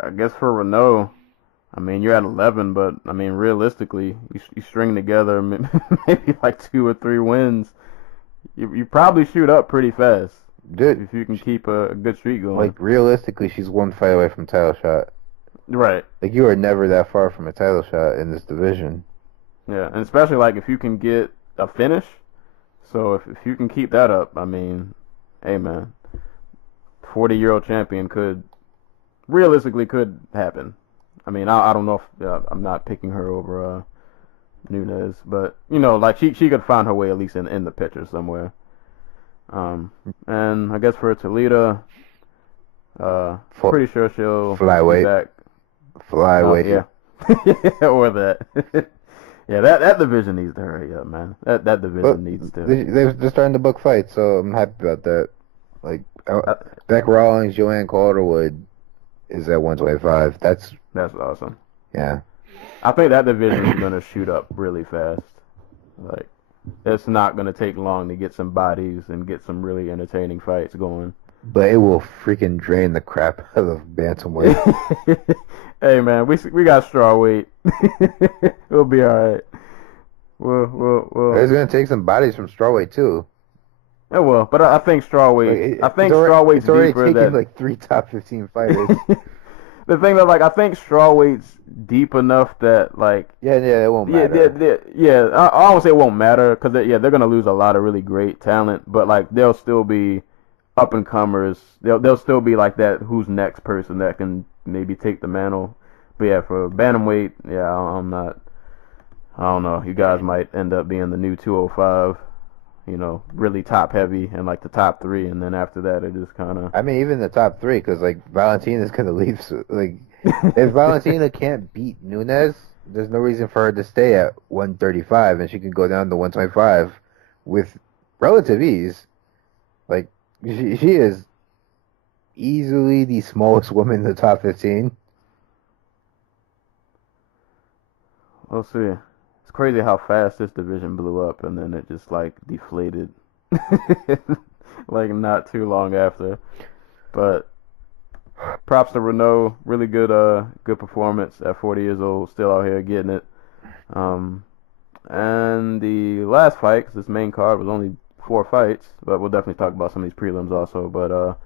I guess for Renault, I mean, you're at 11, but I mean, realistically, you string together maybe like 2 or 3 wins. You probably shoot up pretty fast. Dude, if you can keep a good streak going. like realistically, she's one fight away from title shot. Right. Like you are never that far from a title shot in this division. Yeah, and especially like if you can get a finish. So if you can keep that up, I mean, hey man, 40-year-old champion realistically could happen. I mean, I don't know if I'm not picking her over Nunes, but you know, like she could find her way at least in the picture somewhere. And I guess for Toledo, pretty sure she'll Flyweight. be back. Flyweight. Yeah, or that. Yeah, that division needs to hurry up, man. That division needs to. They're starting to book fights, so I'm happy about that. Like Beck Rawlings, Joanne Calderwood is at 125. That's awesome. Yeah. I think that division is gonna shoot up really fast. Like, it's not gonna take long to get some bodies and get some really entertaining fights going. But it will freaking drain the crap out of bantamweight. Hey man, we got strawweight. We'll be all right. We'll. It's gonna take some bodies from strawweight too. Yeah, well, but I think strawweight. I think strawweight's it's already deeper taken than like 3 top 15 fighters. The thing that like I think strawweight's deep enough that like yeah, it won't matter. Yeah. I won't say it won't matter because they're gonna lose a lot of really great talent, but like they'll still be up and comers. They'll still be like that. Who's next person that can maybe take the mantle? But yeah, for bantamweight, yeah, I'm not. I don't know. You guys might end up being the new 205. You know, really top heavy and like the top 3, and then after that it just kind of. I mean, even the top 3, because like Valentina's gonna leave. So, like, if Valentina can't beat Nunes, there's no reason for her to stay at 135, and she can go down to 125 with relative ease. Like, she is easily the smallest woman in the top 15. We'll see. It's crazy how fast this division blew up, and then it just like deflated, like not too long after. But props to Renault, really good performance at 40 years old, still out here getting it. And the last fight, 'cause this main card was only 4 fights, but we'll definitely talk about some of these prelims also. But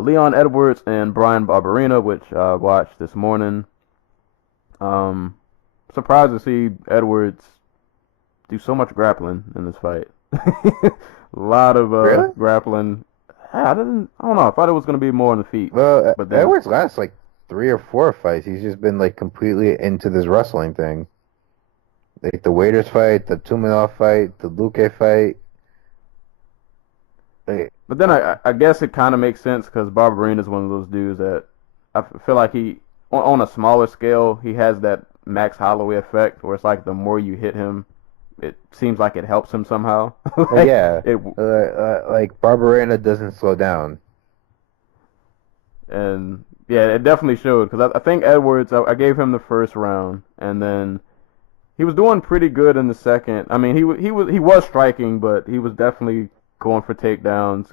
Leon Edwards and Brian Barberena, which I watched this morning. Surprised to see Edwards do so much grappling in this fight. A lot of really? grappling. I don't know. I thought it was going to be more on the feet. Well, but then, Edwards' last like 3 or 4 fights, he's just been like completely into this wrestling thing. Like the Waiters fight, the Tumanov fight, the Luque fight. But then I guess it kind of makes sense because Barberena is one of those dudes that I feel like he, on a smaller scale, he has that Max Holloway effect where it's like the more you hit him, it seems like it helps him somehow. Like, like Barberena doesn't slow down. And yeah, it definitely showed because I think Edwards, I gave him the first round, and then he was doing pretty good in the second. I mean, he was striking, but he was definitely going for takedowns,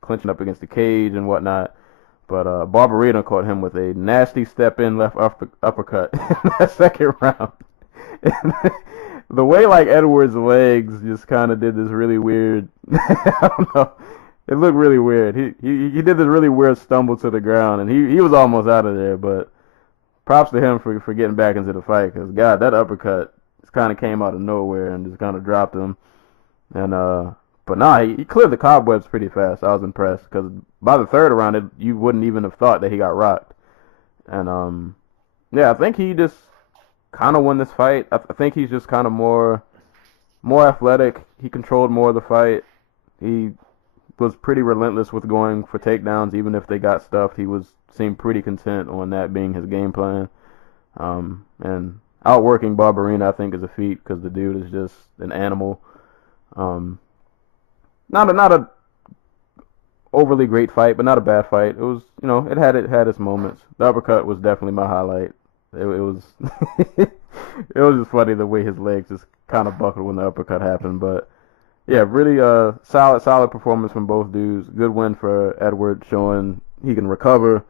clinching up against the cage and whatnot. But Barberena caught him with a nasty step-in left uppercut in that second round. And the way like Edwards' legs just kind of did this really weird. I don't know. It looked really weird. He did this really weird stumble to the ground, and he was almost out of there. But props to him for getting back into the fight, because God, that uppercut just kind of came out of nowhere and just kind of dropped him. And but nah, he cleared the cobwebs pretty fast. I was impressed because by the third round, you wouldn't even have thought that he got rocked. And yeah, I think he just kind of won this fight. I think he's just kind of more athletic. He controlled more of the fight. He was pretty relentless with going for takedowns, even if they got stuffed. He seemed pretty content on that being his game plan. And outworking Barberena, I think, is a feat because the dude is just an animal. Not a overly great fight, but not a bad fight. It was, it had its moments. The uppercut was definitely my highlight. It was it was just funny the way his legs just kind of buckled when the uppercut happened. But yeah, really solid performance from both dudes. Good win for Edward, showing he can recover.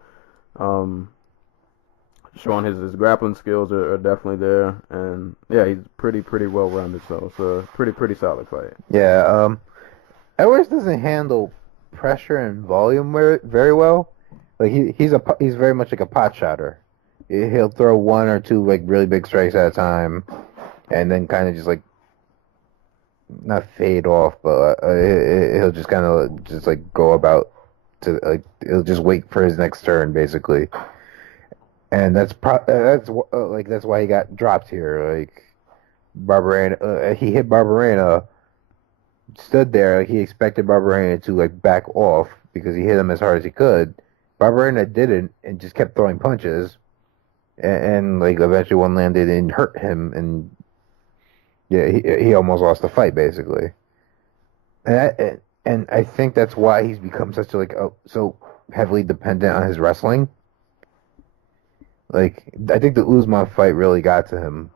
Showing his grappling skills are definitely there, and yeah, he's pretty well rounded. So it's a pretty solid fight. Yeah. Edwards doesn't handle pressure and volume very well. Like he's very much like a pot shotter. He'll throw one or two like really big strikes at a time, and then kind of just like not fade off, but he'll just kind of just like go about to like he'll just wait for his next turn basically, and that's why he got dropped here. Like Barberena, he hit Barberena, stood there like he expected Barberena to like back off because he hit him as hard as he could. Barberena didn't and just kept throwing punches, and like eventually one landed and hurt him, and yeah, he almost lost the fight basically. And I think that's why he's become such a so heavily dependent on his wrestling. Like I think the Usman fight really got to him.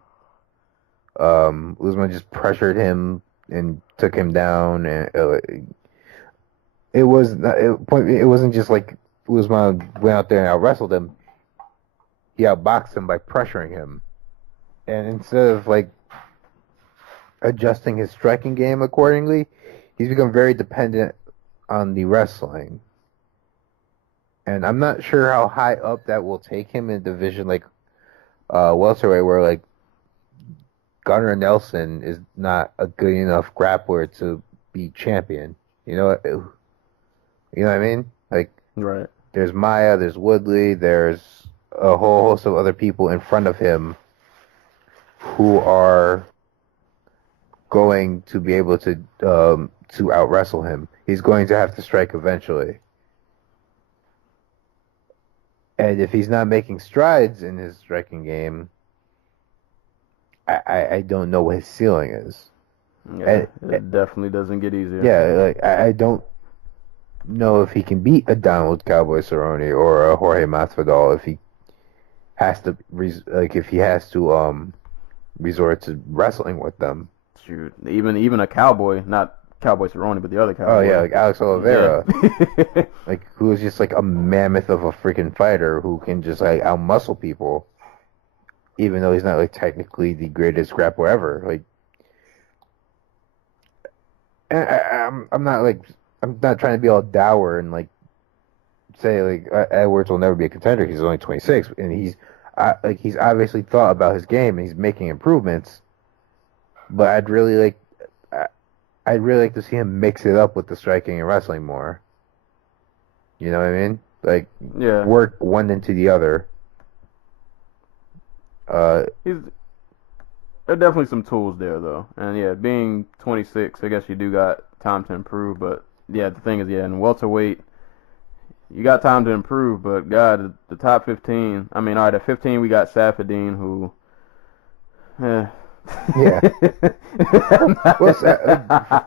Usman just pressured him and took him down, and it wasn't just like Usman went out there and out wrestled him. He outboxed him by pressuring him, and instead of like adjusting his striking game accordingly, he's become very dependent on the wrestling. And I'm not sure how high up that will take him in a division like welterweight, where like Gunnar Nelson is not a good enough grappler to be champion. You know what I mean? Like, Right. There's Maya, there's Woodley, there's a whole host of other people in front of him who are going to be able to out wrestle him. He's going to have to strike eventually. And if he's not making strides in his striking game, I don't know what his ceiling is. Yeah, it definitely doesn't get easier. Yeah, like I don't know if he can beat a Donald Cowboy Cerrone or a Jorge Masvidal if he has to resort to wrestling with them. Shoot, even a cowboy, not Cowboy Cerrone, but the other cowboy. Oh yeah, like Alex Oliveira, Yeah. like who is just like a mammoth of a freaking fighter who can just like outmuscle people, even though he's not like technically the greatest grappler ever. Like, and I'm not trying to be all dour and like say like Edwards will never be a contender. He's only 26, and he's obviously thought about his game and he's making improvements. But I'd really like to see him mix it up with the striking and wrestling more. You know what I mean? Like, Yeah. work one into the other. There are definitely some tools there, though. And, yeah, being 26, I guess you do got time to improve. But, yeah, the thing is, yeah, in welterweight, you got time to improve. But, God, the top 15, I mean, all right, at 15, we got Safadine, who, Yeah. Well,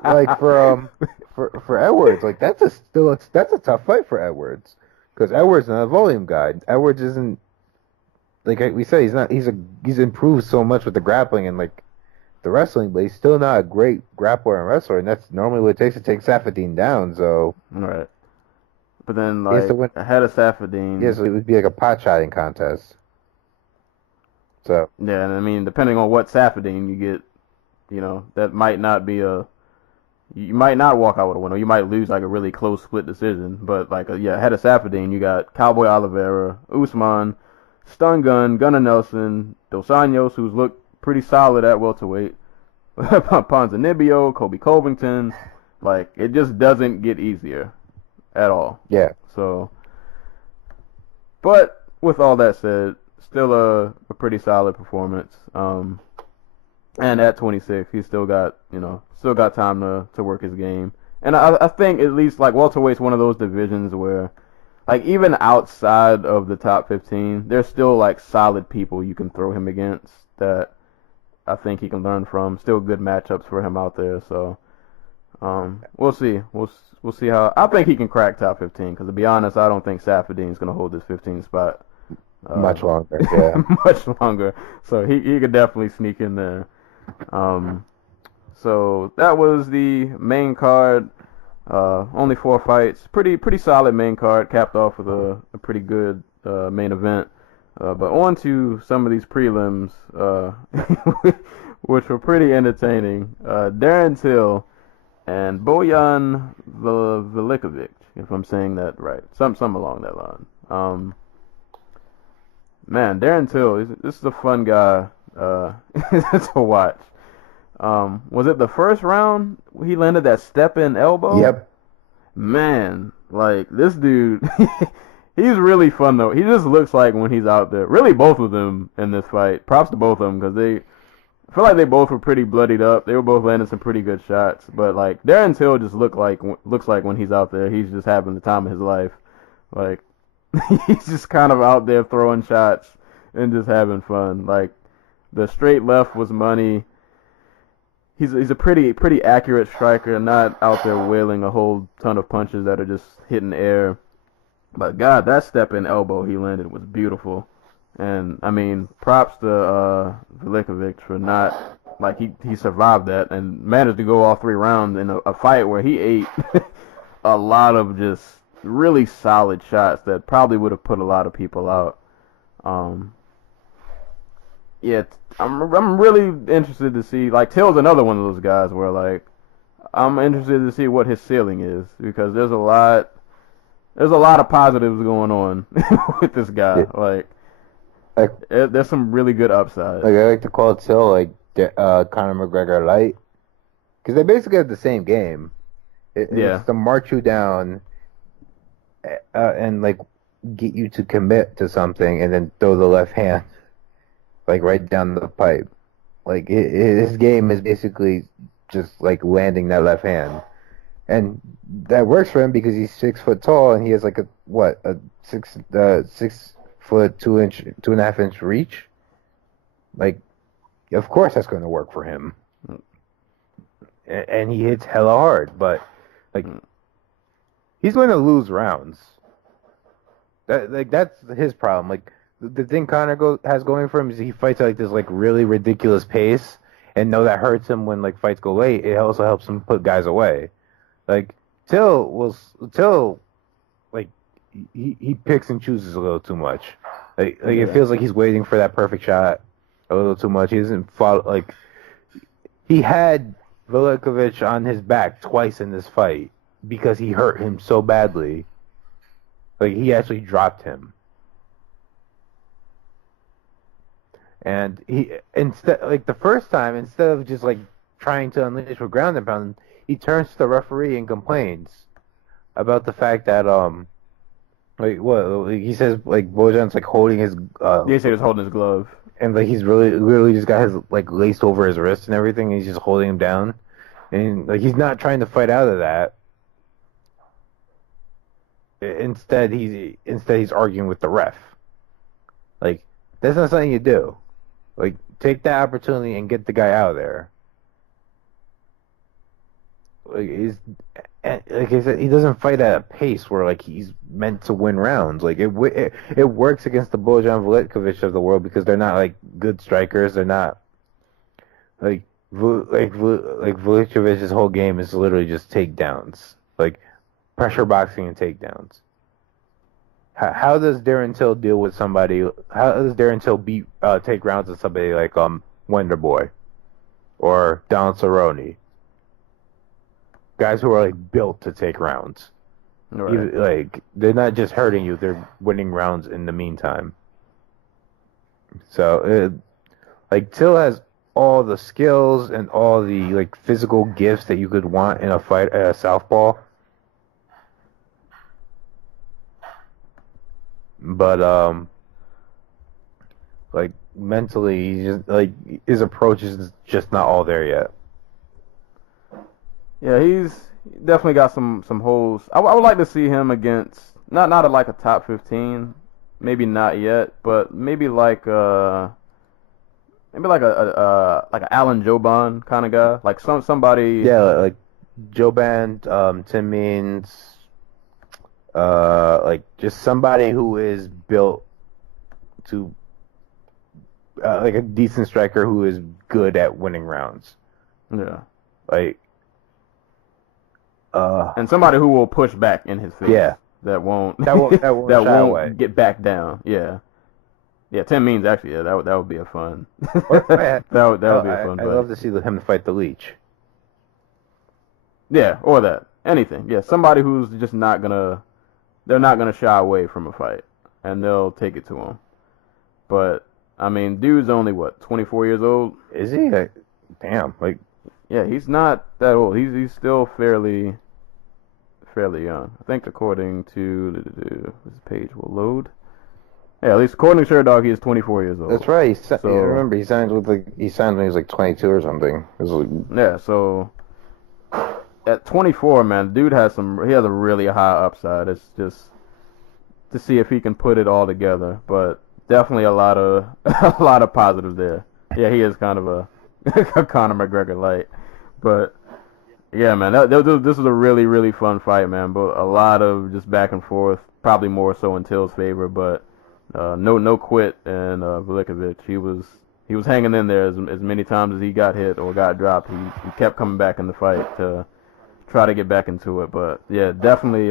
like for Edwards, like that's a tough fight for Edwards because Edwards is not a volume guy. Edwards isn't like we say he's improved so much with the grappling and like the wrestling, but he's still not a great grappler and wrestler, and that's normally what it takes to take Safadine down. So right. But then like ahead of Safadine, yeah, so it would be like a pot shotting contest. So yeah, and I mean, depending on what Safadine you get, that might not be you might not walk out with a win, or you might lose like a really close split decision. But like, ahead of Safadine, you got Cowboy Oliveira, Usman, Stun Gun, Gunnar Nelson, Dos Anjos, who's looked pretty solid at welterweight, Ponzinibbio, Kobe Covington. Like, it just doesn't get easier at all. yeah. So, but with all that said, still a pretty solid performance. And at 26, he's still got time to work his game. And I think at least like welterweight's one of those divisions where like even outside of the top 15, there's still like solid people you can throw him against that I think he can learn from. Still good matchups for him out there. So we'll see. We'll see how. I think he can crack top 15 because to be honest, I don't think Safadine's going to hold this 15 spot. Much longer, yeah. Much longer. So he could definitely sneak in there. So that was the main card. Only 4 fights. Pretty solid main card. Capped off with a pretty good main event. But on to some of these prelims, which were pretty entertaining. Darren Till and Bojan Velikovic. if I'm saying that right. Some along that line. Man, Darren Till, this is a fun guy to watch. Was it the first round he landed that step-in elbow? Yep. Man, like this dude, he's really fun though. He just looks like when he's out there. Really, both of them in this fight. Props to both of them because I feel like they both were pretty bloodied up. They were both landing some pretty good shots. But like Darren Till just looks like when he's out there, he's just having the time of his life. Like he's just kind of out there throwing shots and just having fun. Like the straight left was money. He's a pretty accurate striker, not out there wailing a whole ton of punches that are just hitting air. But God, that step-in elbow he landed was beautiful. And I mean, props to Volkov for not like he survived that and managed to go all 3 rounds in a fight where he ate a lot of just really solid shots that probably would have put a lot of people out. Yeah, I'm really interested to see. Like Till's another one of those guys where like I'm interested to see what his ceiling is because there's a lot of positives going on with this guy. Like there's some really good upside. Like I like to call Till like Conor McGregor light because they basically have the same game. It's to march you down and like get you to commit to something and then throw the left hand like right down the pipe. Like his game is basically just like landing that left hand, and that works for him because he's 6 foot tall and he has like a 6 foot 2.5 inch reach. Like, of course that's going to work for him, and he hits hella hard. But like, he's going to lose rounds. That's his problem. Like the thing Conor has going for him is he fights at like this like really ridiculous pace, and that hurts him when like fights go late. It also helps him put guys away. Like Till like he picks and chooses a little too much. Like it feels like he's waiting for that perfect shot a little too much. He doesn't follow. Like he had Volkov on his back twice in this fight because he hurt him so badly. Like he actually dropped him. And he the first time, instead of just like trying to unleash with ground and pound, he turns to the referee and complains about the fact that he says like Bojan's like holding his he said he was holding his glove, and like he's literally just got his like laced over his wrist and everything, and he's just holding him down, and like he's not trying to fight out of that. Instead he's arguing with the ref. Like that's not something you do. Like, take that opportunity and get the guy out of there. Like I said, he doesn't fight at a pace where like he's meant to win rounds. Like it works against the Bojan Volkov of the world because they're not like good strikers. They're not like Volkovic's whole game is literally just takedowns, like pressure boxing and takedowns. How does Darren Till deal with somebody? How does Darren Till take rounds with somebody like Wonder Boy or Don Cerrone? Guys who are like built to take rounds. Right. Like they're not just hurting you; they're winning rounds in the meantime. So, like Till has all the skills and all the like physical gifts that you could want in a fight at a southpaw. But like mentally, he's just like his approach is just not all there yet. Yeah, he's definitely got some holes. I would like to see him against not at like a top 15, maybe not yet, but maybe like a Alan Joban kind of guy, like somebody. Yeah, like Joban, Tim Means. Like just somebody who is built to like a decent striker who is good at winning rounds. Yeah. Like and somebody who will push back in his face. Yeah. That won't that won't get back down. Yeah. Yeah, Tim Means actually, yeah, that would be a fun. that would be a fun I'd fight. love to see him fight the Leech. Yeah, or that. anything. Yeah, somebody who's just not gonna, they're not gonna shy away from a fight, and they'll take it to him. But I mean, dude's only what, 24 years old? Is he? Damn, like. Yeah, he's not that old. He's still fairly young. I think according to this page will load. Yeah, at least according to Sherdog, he is 24 years old. That's right. So, I remember he signed when he was like 22 or something. It was like, yeah, so at 24, man, dude he has a really high upside. It's just to see if he can put it all together, but definitely a lot of positives there. Yeah, he is kind of a Conor McGregor light, but yeah, man, this is a really, really fun fight, man. But a lot of just back and forth, probably more so in Till's favor, but no quit. And Volkov, he was hanging in there as many times as he got hit or got dropped. He kept coming back in the fight to try to get back into it. But yeah, definitely,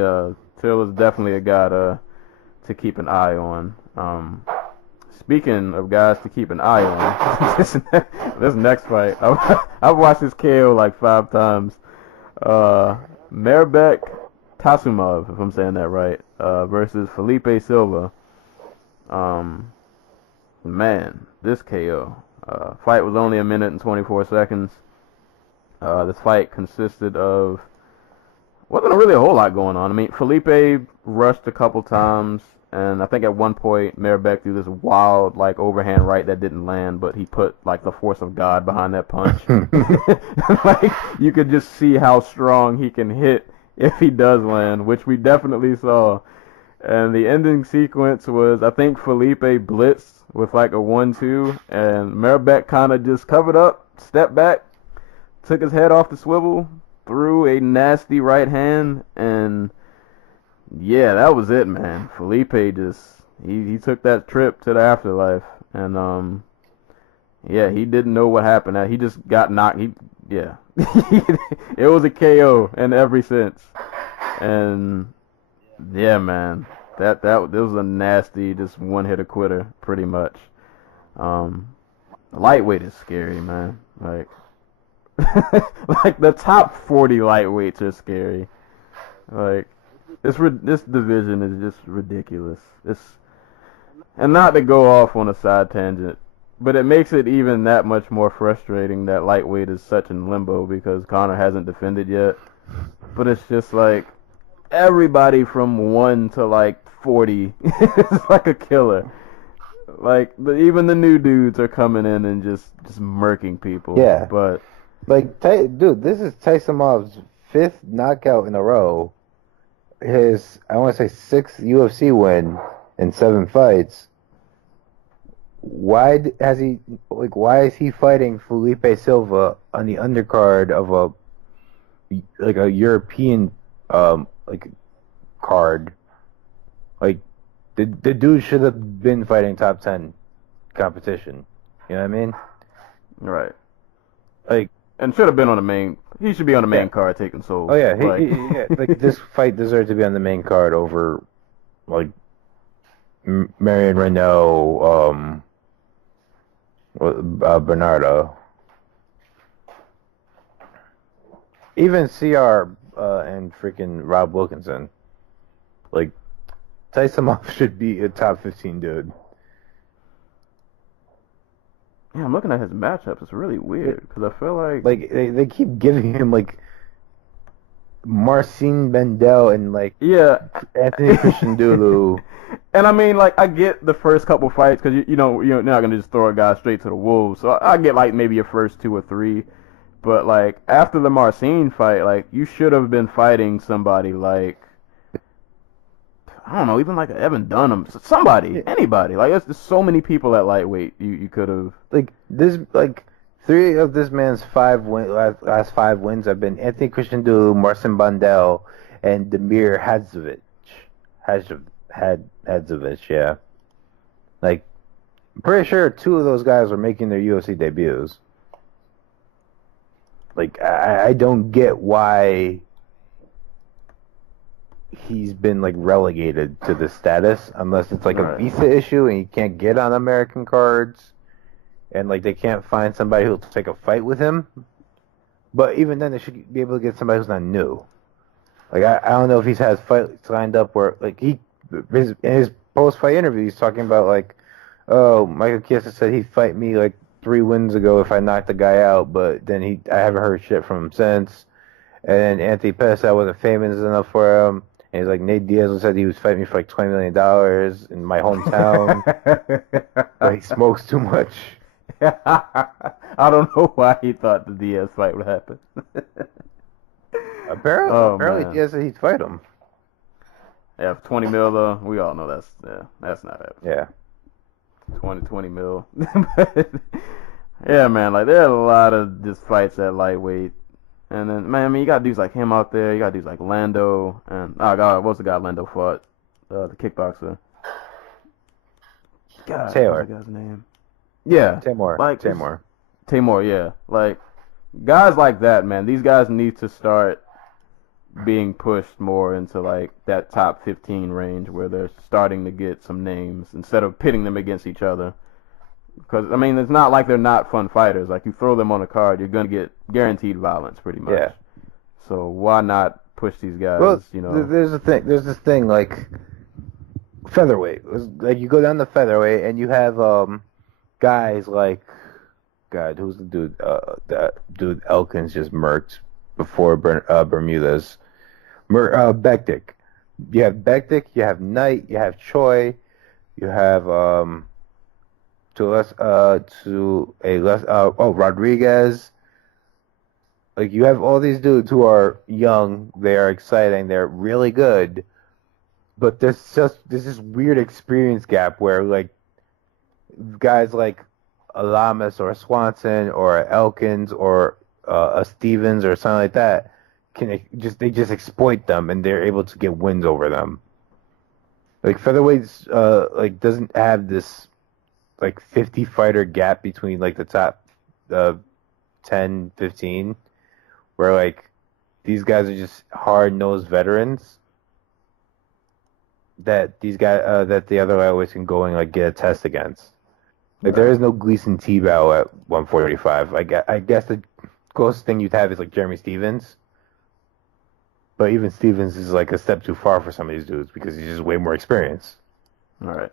Till is definitely a guy to keep an eye on. Speaking of guys to keep an eye on, this next fight, I've watched this KO like 5 times. Mairbek Tasumov, if I'm saying that right, versus Felipe Silva. Man, this KO. Fight was only 1 minute and 24 seconds. This fight consisted of, wasn't really a whole lot going on. I mean, Felipe rushed a couple times, and I think at one point Mairbek threw this wild like overhand right that didn't land, but he put like the force of God behind that punch. Like you could just see how strong he can hit if he does land, which we definitely saw. And the ending sequence was, I think Felipe blitzed with like a 1-2, and Mairbek kind of just covered up, stepped back, took his head off the swivel, threw a nasty right hand, and yeah, that was it, man. Felipe just he took that trip to the afterlife, and yeah, he didn't know what happened. He just got knocked. It was a KO in every sense, and yeah, man, that was a nasty, just one-hitter quitter, pretty much. Lightweight is scary, man. Like like the top 40 lightweights are scary. Like this division is just ridiculous. And not to go off on a side tangent, but it makes it even that much more frustrating that lightweight is such in limbo because Conor hasn't defended yet. But it's just like everybody from 1 to like 40 is like a killer. Like even the new dudes are coming in and just murking people. Yeah. But like, dude, this is Taisomov's 5th knockout in a row. His, I want to say, 6th UFC win in 7 fights. Why is he fighting Felipe Silva on the undercard of a European card? Like the dude should have been fighting top 10 competition. You know what I mean? Right. Like, and should have been on the main. He should be on the main card taking souls. Oh yeah, like this fight deserved to be on the main card over like Marion Renault, Bernardo, even CR and freaking Rob Wilkinson. Like Tysonov should be a top 15 dude. Yeah, I'm looking at his matchups. It's really weird because I feel like they keep giving him like Marcin Bendel and like Anthony Christian Dulu. And I mean, like, I get the first couple fights because you're not gonna just throw a guy straight to the wolves. So I get like maybe your first 2 or 3, but like after the Marcin fight, like you should have been fighting somebody like, I don't know, even like Evan Dunham, anybody. Like, there's so many people at lightweight you could have. Like this, like 3 of this man's last 5 wins have been Anthony Christian Dulu, Marcin Bandel, and Damir Hadzovich, yeah. Like, I'm pretty sure 2 of those guys are making their UFC debuts. Like, I don't get why he's been like relegated to this status unless it's like a visa issue and he can't get on American cards and like they can't find somebody who'll take a fight with him. But even then they should be able to get somebody who's not new. Like I don't know if he's had fights lined up where like in his post fight interview he's talking about like, oh, Michael Chiesa said he'd fight me like 3 wins ago if I knocked the guy out, but then I haven't heard shit from him since. And then Anthony Pettis said I wasn't famous enough for him. And he's like, Nate Diaz said he was fighting me for like $20 million in my hometown, but he smokes too much. I don't know why he thought the Diaz fight would happen. Apparently man. Diaz said he'd fight him. Yeah, 20 mil though. We all know that's not happening. Yeah. 20 mil. Yeah, man. Like there are a lot of just fights at lightweight, and then man, I mean you got dudes like him out there. You got dudes like Lando, and oh god, what's the guy Lando fought? The kickboxer. God, Taylor. what's the guy's name? Yeah, Tamor. Yeah, like guys like that, man. These guys need to start being pushed more into like that top 15 range where they're starting to get some names instead of pitting them against each other. Because I mean, it's not like they're not fun fighters. Like you throw them on a card, you're gonna get guaranteed violence, pretty much. Yeah. So why not push these guys? Well, you know, there's this thing like featherweight. Like you go down to featherweight and you have guys like, God, who's the dude? That dude Elkins just murked before Bermudez. Bektik. You have Bektik, you have Knight, you have Choi, you have Rodriguez. Like you have all these dudes who are young, they are exciting, they're really good, but there's this weird experience gap where like guys like Alamis or Swanson or Elkins or a Stevens or something like that they just exploit them and they're able to get wins over them. Like featherweights like doesn't have this like 50 fighter gap between like the top 10, 15 where like these guys are just hard-nosed veterans that that the other lightweights can go and like get a test against. Like there is no Gleason Tebow at 145. I guess the closest thing you'd have is like Jeremy Stevens. But even Stevens is like a step too far for some of these dudes because he's just way more experienced. all right.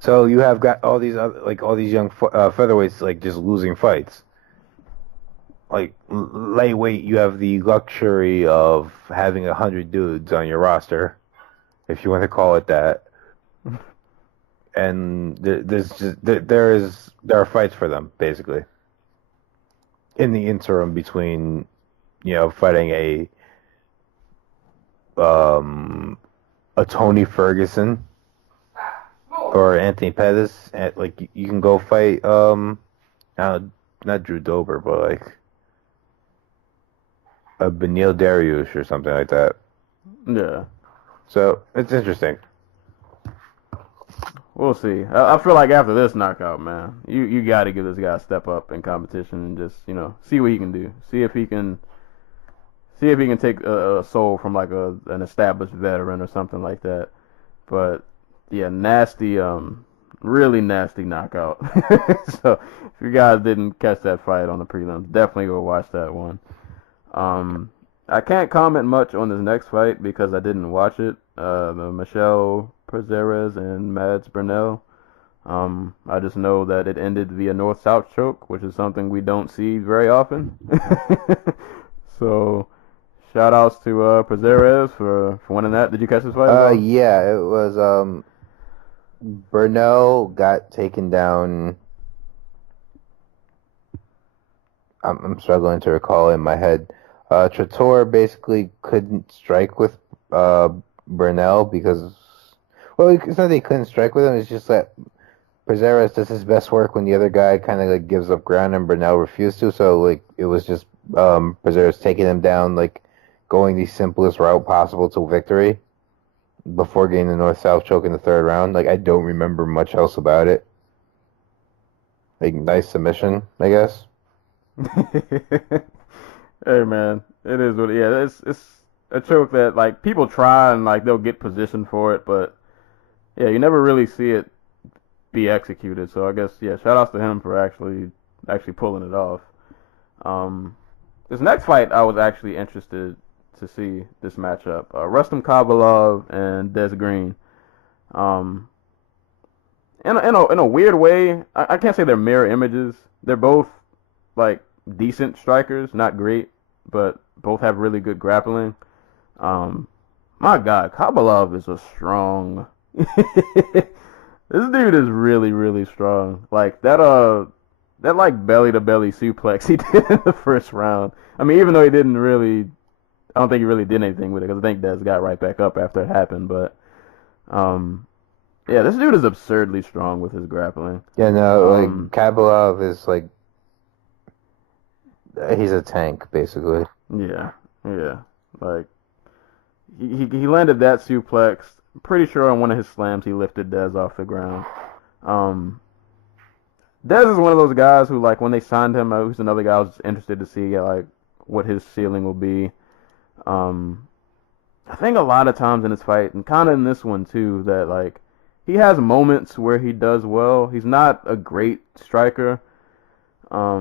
So you have got all these young featherweights like just losing fights. Like lightweight, you have the luxury of having 100 dudes on your roster, if you want to call it that. And there are fights for them basically. In the interim between, fighting a Tony Ferguson or Anthony Pettis, and like you can go fight not Drew Dober, but like a Beneil Dariush or something like that. Yeah. So it's interesting. We'll see. I feel like after this knockout, man, you got to give this guy a step up in competition and just see what he can do. See if he can take a soul from like an established veteran or something like that. But yeah, nasty, really nasty knockout. So if you guys didn't catch that fight on the prelims, definitely go watch that one. I can't comment much on this next fight because I didn't watch it. The Michelle Prazeres and Mads Burnell. I just know that it ended via north-south choke, which is something we don't see very often. So, shout outs to Prazeres for winning that. Did you catch this fight? Yeah, it was Burnell got taken down. I'm struggling to recall in my head. Trator basically couldn't strike with Burnell because, well, it's not that he couldn't strike with him. It's just that Prazeres does his best work when the other guy kind of like gives up ground and Burnell refused to. So like it was just Prazeres taking him down, like going the simplest route possible to victory before getting the north-south choke in the third round. Like I don't remember much else about it. Like nice submission, I guess. Hey man, it is what it's a choke that like people try and like they'll get positioned for it, but yeah, you never really see it be executed. So I guess shout outs to him for actually pulling it off. This next fight I was actually interested to see this matchup. Rustam Kabalov and Des Green. Um, in a weird way, I can't say they're mirror images. They're both like decent strikers, not great, but both have really good grappling. My God, Kabalov is a strong. This dude is really, really strong. Like that like belly to belly suplex he did in the first round. I mean, even though he didn't really, I don't think he really did anything with it because I think Des got right back up after it happened. But yeah, this dude is absurdly strong with his grappling. Yeah, no, like Kabalov is like he's a tank basically. Yeah, yeah. Like he landed that suplex. I'm pretty sure on one of his slams he lifted Des off the ground. Des is one of those guys who, like, when they signed him, who's another guy I was interested to see, like, what his ceiling will be. I think a lot of times in his fight, and kind of in this one too, that, like, he has moments where he does well. He's not a great striker. I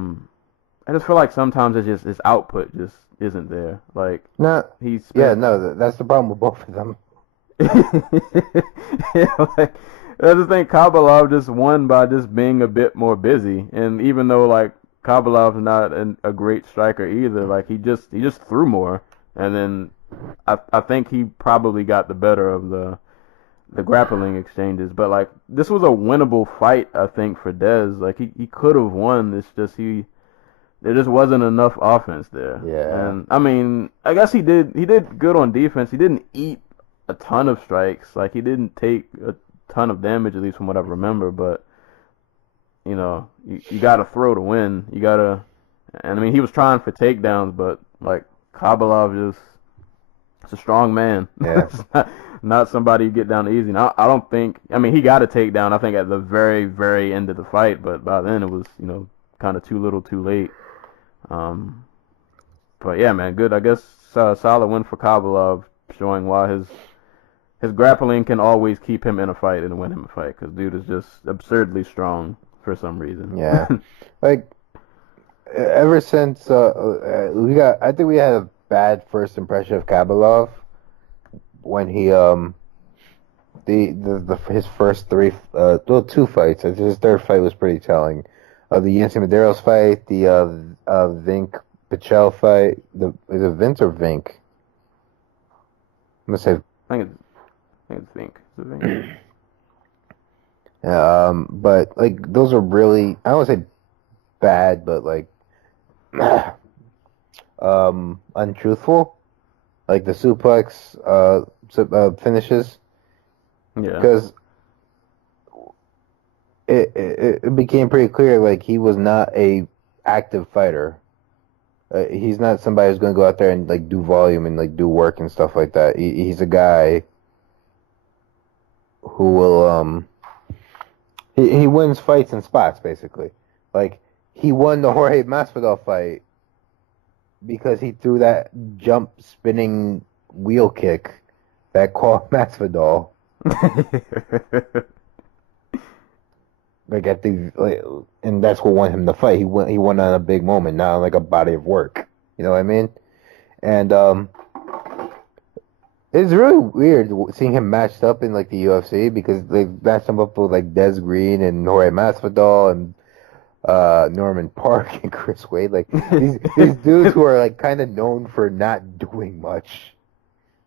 just feel like sometimes it's just his output just isn't there. Like, that's the problem with both of them. Yeah, like, I just think Kabalov just won by just being a bit more busy, and even though like Kabalov's not a great striker either, like he just threw more, and then I think he probably got the better of the grappling exchanges, but like this was a winnable fight I think for Dez. Like he could have won. It's just there just wasn't enough offense there. Yeah. And I mean, I guess he did good on defense. He didn't eat a ton of strikes. Like he didn't take a ton of damage, at least from what I remember, but you know, you gotta throw to win. You gotta, and I mean he was trying for takedowns, but like Kabalov it's a strong man. Yeah. Not somebody you get down easy. Now, I don't think, I mean he got a takedown I think at the very, very end of the fight, but by then it was, you know, kind of too little too late. But yeah, man, good. I guess solid win for Kabalov, showing why his grappling can always keep him in a fight and win him a fight, because dude is just absurdly strong for some reason. Yeah. Like, ever since I think we had a bad first impression of Kabalov when he his first two fights. His third fight was pretty telling. The Yancy Medeiros fight, the Vink Pichel fight. Is it Vince or Vink? I'm gonna say. I think it's Vink. It's Vink. But like those are really, I don't want to say bad, but like untruthful. Like the suplex finishes. Yeah. Because it became pretty clear like he was not a active fighter. He's not somebody who's gonna go out there and like do volume and like do work and stuff like that. He's a guy who will he wins fights in spots basically. Like he won the Jorge Masvidal fight because he threw that jump spinning wheel kick that caught Masvidal. And that's what won him the fight. He won on a big moment, not on like a body of work. You know what I mean? And it's really weird seeing him matched up in like the UFC, because they matched him up with like Des Green and Jorge Masvidal and Norman Park and Chris Wade. Like these dudes who are like kind of known for not doing much.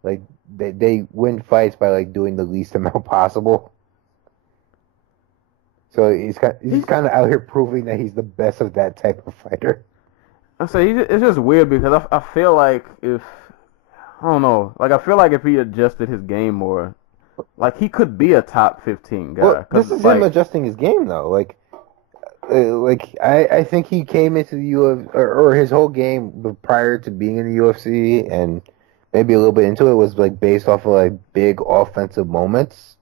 Like they win fights by like doing the least amount possible. So he's kind of out here proving that he's the best of that type of fighter. I say it's just weird because I feel like I don't know, like I feel like if he adjusted his game more, like he could be a top 15 guy. Well, this is him adjusting his game though. Like I think he came into the UFC or his whole game prior to being in the UFC and maybe a little bit into it was like based off of like big offensive moments.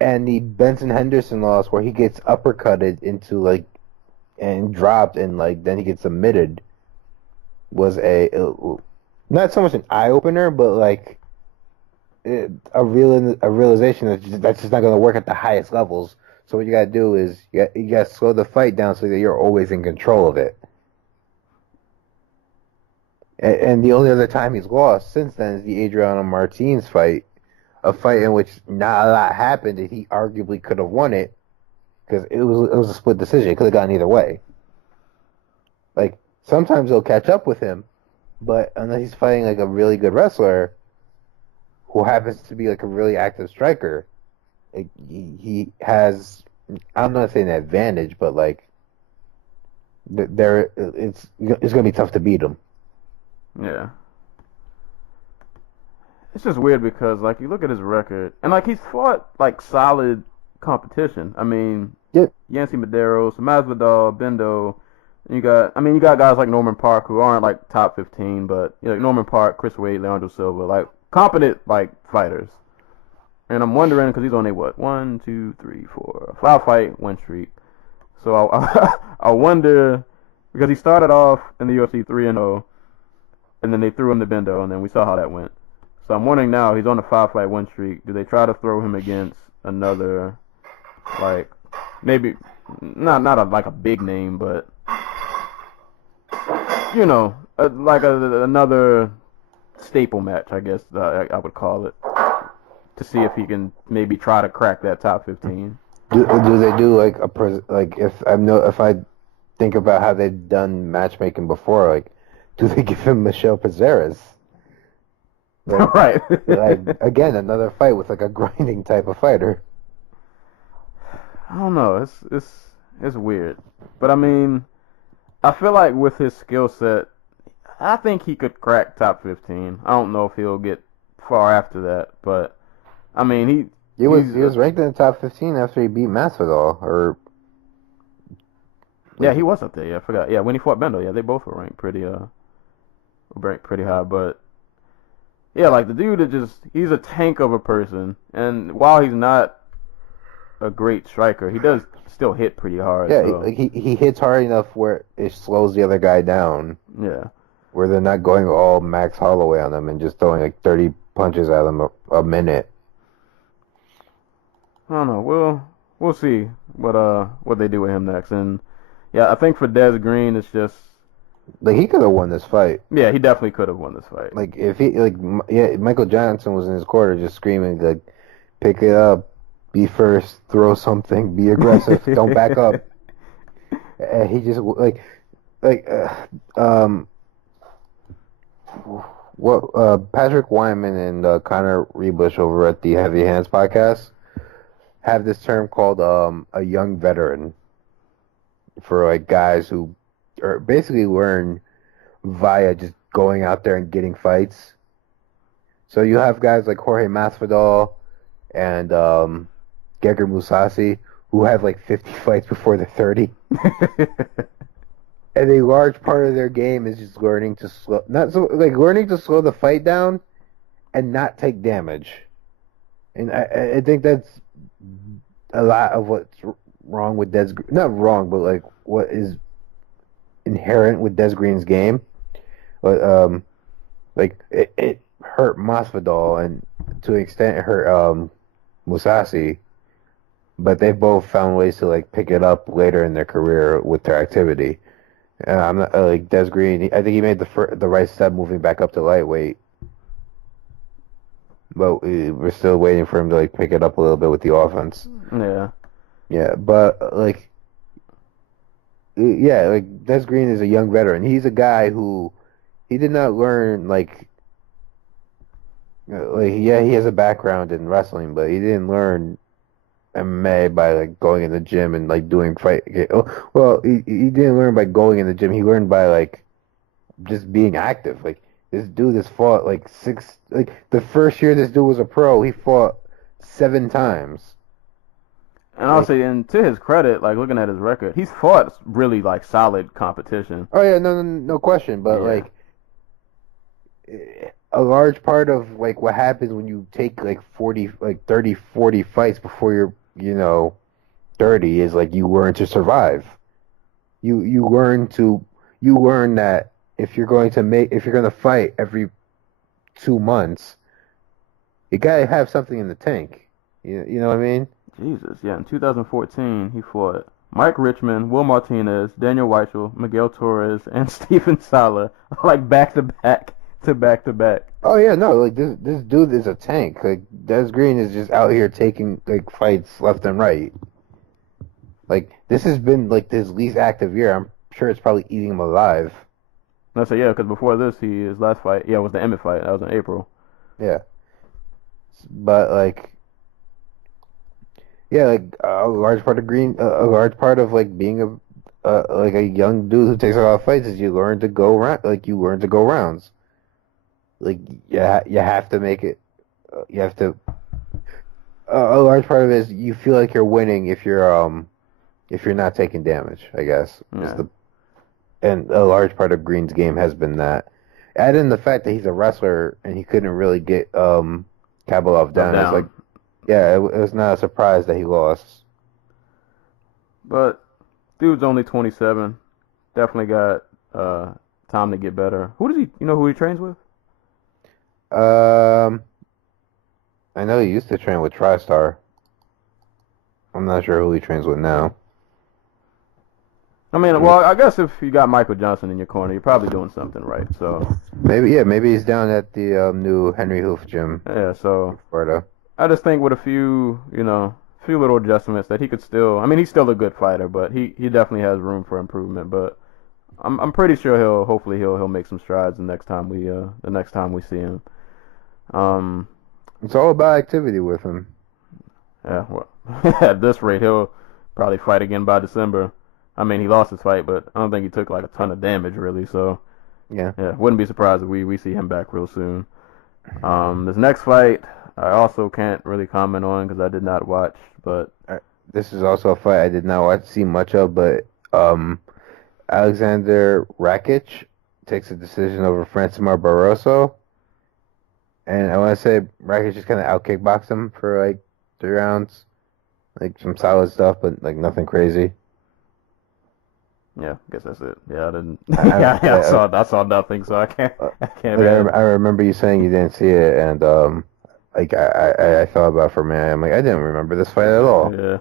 And the Benson Henderson loss where he gets uppercutted into like and dropped and like then he gets submitted was not so much an eye opener, but like a realization that's just not going to work at the highest levels. So what you got to do is you got to slow the fight down so that you're always in control of it. And the only other time he's lost since then is the Adriano Martins fight, a fight in which not a lot happened, and he arguably could have won it because it was a split decision. It could have gone either way. Like sometimes they'll catch up with him, but unless he's fighting like a really good wrestler who happens to be like a really active striker, like, he has. I'm not saying an advantage, but like it's gonna be tough to beat him. Yeah. It's just weird because like you look at his record and like he's fought like solid competition. I mean, Yep. Yancy Medeiros, Masvidal, Bendo. You got guys like Norman Park who aren't like top 15, but like Norman Park, Chris Wade, Leandro Silva, like competent like fighters. And I'm wondering because he's on a what 1, 2, 3, 4, 5 fight win streak. So I wonder because he started off in the UFC 3-0, and then they threw him to Bendo, and then we saw how that went. So I'm wondering now he's on a 5 fight win streak. Do they try to throw him against another like maybe not like a big name, but another staple match, I guess I would call it, to see if he can maybe try to crack that top 15. Do they do like if I think about how they've done matchmaking before, like do they give him Michelle Pizarro's? Like, Right. like again, another fight with like a grinding type of fighter. I don't know. It's weird, but I mean, I feel like with his skill set, I think he could crack top 15. I don't know if he'll get far after that, but I mean, he was ranked in the top 15 after he beat Masvidal, or yeah, he was up there. Yeah, I forgot. Yeah, when he fought Bendo, yeah, they both were ranked pretty high, but yeah, like the dude he's a tank of a person, and while he's not a great striker, he does still hit pretty hard. Yeah, so. he hits hard enough where it slows the other guy down. Yeah. Where they're not going all Max Holloway on him and just throwing like 30 punches at him a minute. I don't know. We'll see what they do with him next. And yeah, I think for Des Green, it's just like he could have won this fight. Yeah, he definitely could have won this fight. Like if Michael Johnson was in his corner just screaming like, pick it up, be first, throw something, be aggressive, don't back up. And he just Patrick Wyman and Connor Rebush over at the Heavy Hands podcast have this term called a young veteran for like guys who are basically learn via just going out there and getting fights. So you have guys like Jorge Masvidal and Gegard Mousasi who have like 50 fights before they're 30. And a large part of their game is just learning to slow the fight down and not take damage. And I think that's a lot of what's wrong with not wrong, but like what is inherent with Des Green's game. But like it hurt Masvidal, and to an extent it hurt Mousasi. But they both found ways to like pick it up later in their career with their activity. I'm not like Des Green. I think he made the right step moving back up to lightweight, but we're still waiting for him to like pick it up a little bit with the offense. Yeah, but like Des Green is a young veteran. He's a guy who he did not learn he has a background in wrestling, but he didn't learn MMA by like going in the gym and like doing fight. Well, he didn't learn by going in the gym. He learned by like just being active. Like this dude has fought the first year this dude was a pro, he fought 7 times. And I'll say, and to his credit, like looking at his record, he's fought really like solid competition. Oh yeah, no question. But like a large part of like what happens when you take like 30, 40 fights before you're 30 is like you learn to survive. You learn that if you're going to fight every 2 months, you gotta have something in the tank. You know what I mean? Jesus, yeah. In 2014, he fought Mike Richmond, Will Martinez, Daniel Weichel, Miguel Torres, and Stephen Sala, like back to back to back to back. Oh yeah, no, like this dude is a tank. Like Des Green is just out here taking like fights left and right. Like this has been like his least active year. I'm sure it's probably eating him alive. And I say, yeah, because before this, his last fight, yeah, was the Emmett fight. That was in April. Yeah, but like, yeah, like a large part of a large part of like being like a young dude who takes a lot of fights is you learn to go round, like you learn to go rounds. Like you have to make it. You have to. A large part of it is you feel like you're winning if you're not taking damage. I guess is Yeah. and a large part of Green's game has been that. Add in the fact that he's a wrestler and he couldn't really get Kabalov down. It's like, yeah, it was not a surprise that he lost. But dude's only 27. Definitely got time to get better. Who does he? You know who he trains with? I know he used to train with TriStar. I'm not sure who he trains with now. I mean, well, I guess if you got Michael Johnson in your corner, you're probably doing something right. So maybe he's down at the new Henry Hoof gym. yeah. So Florida. I just think with a few little adjustments that he could still. I mean, he's still a good fighter, but he definitely has room for improvement. But I'm pretty sure he'll make some strides the next time we see him. It's all about activity with him. Yeah. Well, at this rate, he'll probably fight again by December. I mean, he lost his fight, but I don't think he took like a ton of damage really. So Yeah. wouldn't be surprised if we see him back real soon. This next fight, I also can't really comment on because I did not watch, but This is also a fight I did not see much of, but Alexander Rakic takes a decision over Francimar Barroso. And I want to say Rakic just kind of out kickboxed him for like 3 rounds. Like some solid stuff, but like nothing crazy. yeah, I guess that's it. Yeah, I didn't. I- I saw nothing, so I can't. Like, I remember you saying you didn't see it, and like I thought about it for a minute. I'm like, I didn't remember this fight at all. Yeah.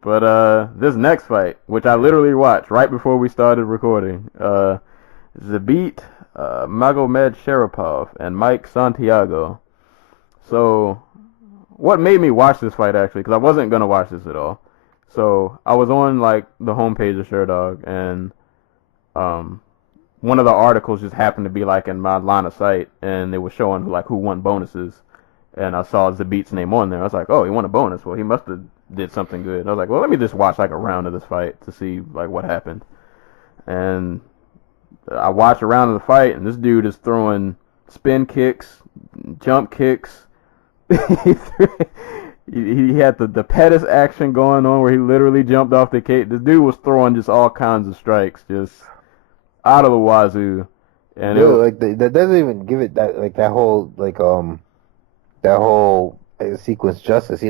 But this next fight, which I literally watched right before we started recording, Zabit Magomed Sharapov and Mike Santiago. So, what made me watch this fight actually? Because I wasn't gonna watch this at all. So I was on like the homepage of SureDog, and one of the articles just happened to be like in my line of sight, and it was showing like who won bonuses, and I saw Zabit's name on there. I was like, oh, he won a bonus. Well, he must have did something good. I was like, well, let me just watch like a round of this fight to see like what happened. And I watched a round of the fight, and this dude is throwing spin kicks, jump kicks. He had the Pettis action going on where he literally jumped off the cage. This dude was throwing just all kinds of strikes, just out of the wazoo. And Dude, like that doesn't even give it that whole sequence justice. He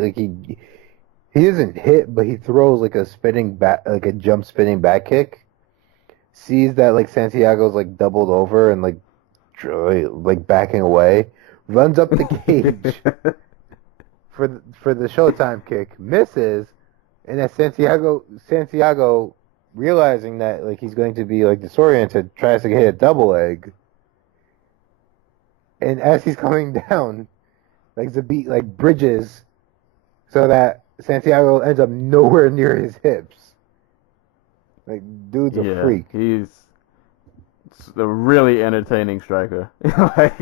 doesn't hit, but he throws like a jump spinning back kick. Sees that like Santiago's like doubled over and like backing away, runs up the cage for the Showtime kick, misses, and then Santiago realizing that like he's going to be like disoriented, tries to hit a double leg, and as he's coming down, like Zabit like bridges so that Santiago ends up nowhere near his hips. Like, dude's a freak. He's a really entertaining striker. Like,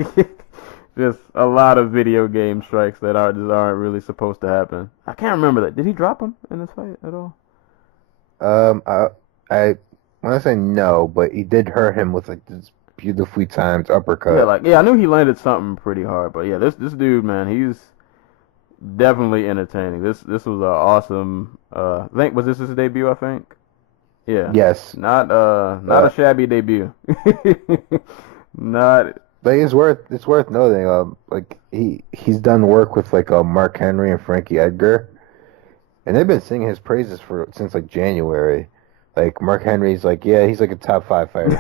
just a lot of video game strikes that aren't really supposed to happen. I can't remember that. Did he drop him in this fight at all? I want to say no, but he did hurt him with like this beautifully timed uppercut. I knew he landed something pretty hard, but yeah, this dude, man, he's definitely entertaining. This was an awesome. I think was this his debut? I think. Yeah. Yes. Not a shabby debut. Not. Like it's worth noting. Like he's done work with like Mark Henry and Frankie Edgar, and they've been singing his praises since like January. Like Mark Henry's like, yeah, he's like a top 5 fighter.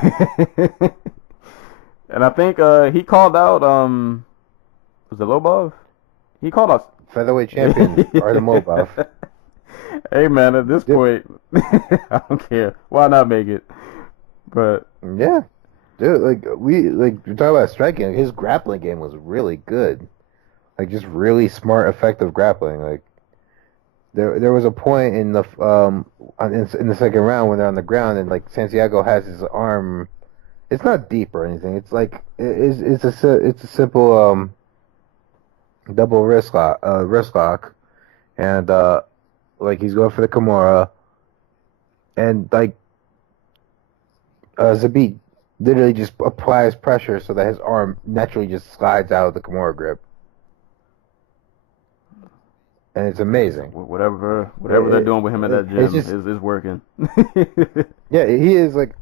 And I think he called out was it Lobov? He called out featherweight champion Artem Lobov. Hey man, at this point, I don't care. Why not make it? But Yeah, dude. We're talking about striking. Like, his grappling game was really good. Like just really smart, effective grappling. Like there was a point in the in the second round when they're on the ground and like Santiago has his arm. It's not deep or anything. It's like it's a simple double wrist lock, and like he's going for the Kimura, and like Zabit literally just applies pressure so that his arm naturally just slides out of the Kimura grip, and it's amazing. whatever they're doing with him at that gym is working. Yeah, he is like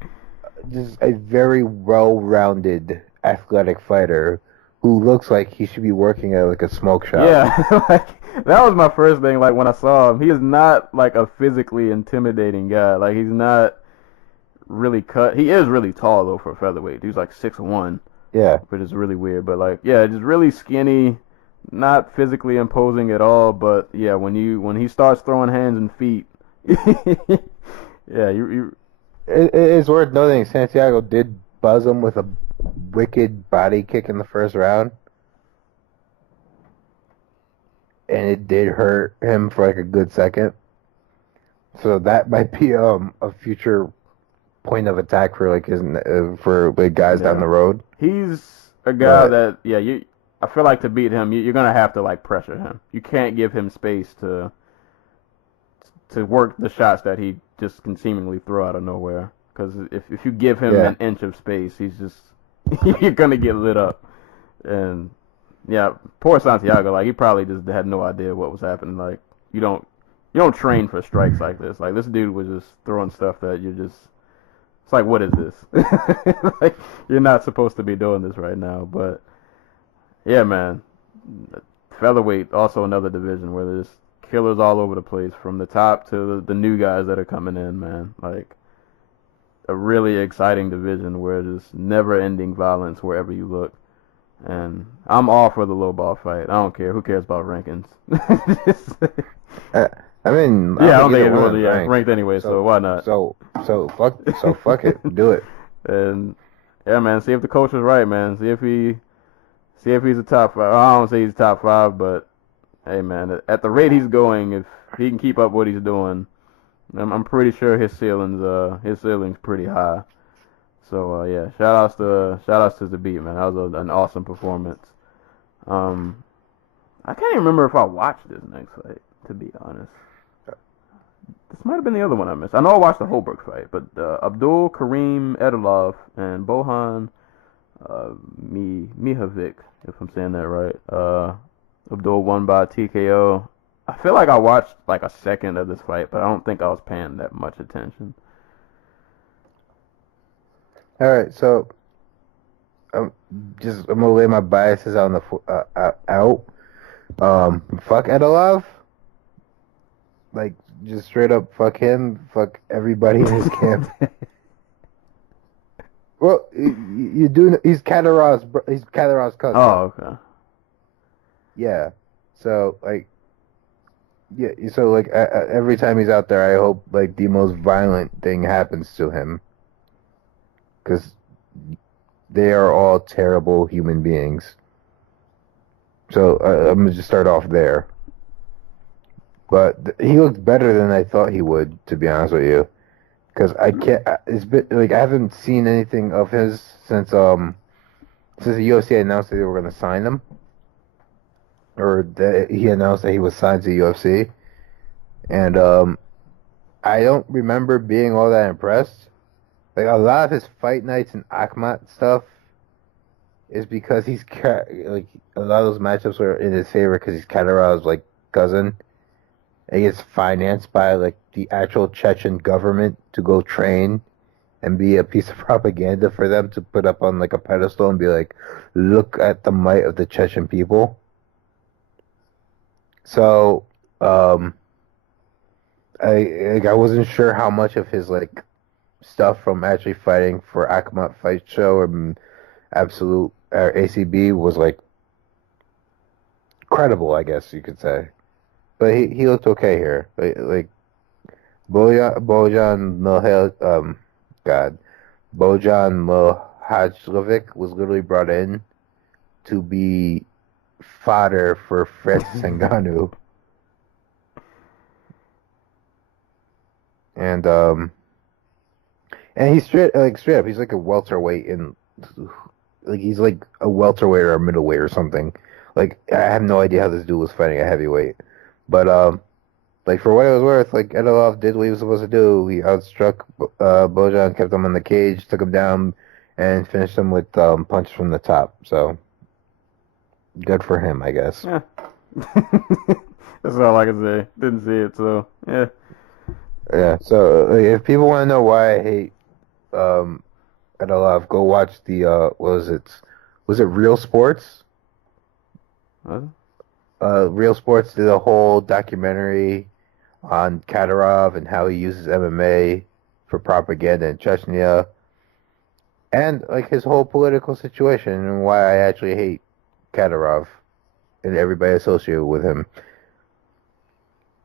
just a very well-rounded athletic fighter who looks like he should be working at like a smoke shop. Yeah, like that was my first thing. Like when I saw him, he is not like a physically intimidating guy. Like he's not really cut. He is really tall though for a featherweight. He's like 6'1", Yeah. which is really weird. But like, yeah, just really skinny, not physically imposing at all. But yeah, when he starts throwing hands and feet, yeah, you It is worth noting Santiago did buzz him with a wicked body kick in the first round. And it did hurt him for like a good second. So that might be a future point of attack for like his for like guys down the road. He's a guy that I feel like to beat him, you're gonna have to like pressure him. You can't give him space to work the shots that he just can seemingly throw out of nowhere. Because if you give him an inch of space, he's just you're gonna get lit up. And yeah, poor Santiago, like he probably just had no idea what was happening. Like you don't train for strikes like this. Like this dude was just throwing stuff that you're just. It's like, what is this? Like you're not supposed to be doing this right now. But yeah, man, featherweight also another division where there's killers all over the place from the top to the new guys that are coming in, man. Like a really exciting division where there's never-ending violence wherever you look. And I'm all for the low ball fight. I don't care. Who cares about rankings? I mean, I don't think it was ranked anyway, so why not? So fuck it, do it. And yeah, man, see if the coach is right, man. See if he's a top five. I don't say he's top five, but hey, man, at the rate he's going, if he can keep up what he's doing, I'm pretty sure his ceiling's pretty high. So yeah, shout outs to the beat, man. That was an awesome performance. I can't even remember if I watched this next fight, to be honest. This might have been the other one I missed. I know I watched the Holbrook fight, but Abdul Karim Edilov and Bohan Mihovic, if I'm saying that right. Abdul won by TKO. I feel like I watched like a second of this fight, but I don't think I was paying that much attention. All right, so I'm gonna lay my biases on the out. Fuck Edilov. Like just straight up fuck him. Fuck everybody in his camp. Well, you do. He's Kadarov's cousin. Oh, okay. Yeah. So like, yeah. So like, every time he's out there, I hope like the most violent thing happens to him, because they are all terrible human beings. So I'm gonna just start off there. But he looked better than I thought he would, to be honest with you. Because I can't. It's been like I haven't seen anything of his since the UFC announced that they were gonna sign him, or that he announced that he was signed to the UFC, and I don't remember being all that impressed. Like a lot of his fight nights and Akhmat stuff is because he's like a lot of those matchups were in his favor because he's Kadarov's like cousin. And he gets financed by like the actual Chechen government to go train and be a piece of propaganda for them to put up on like a pedestal and be like, look at the might of the Chechen people. So I wasn't sure how much of his like stuff from actually fighting for Akhmat Fight Show or Absolute or ACB was like credible, I guess you could say. But he looked okay here. Like Bojan Mihaj, God, Bojan Mihajlovic was literally brought in to be fodder for Francis Ngannou. And he's straight up. He's like a welterweight he's like a welterweight or a middleweight or something. Like I have no idea how this dude was fighting a heavyweight, but like for what it was worth, like Edilov did what he was supposed to do. He outstruck Bojan, kept him in the cage, took him down, and finished him with punches from the top. So good for him, I guess. Yeah. That's all I can say. Didn't see it, so yeah. Yeah. So if people want to know why I hate Edilov, go watch the what was it? Was it Real Sports? What? Real Sports did a whole documentary on Kadyrov and how he uses MMA for propaganda in Chechnya, and like his whole political situation and why I actually hate Kadyrov and everybody associated with him,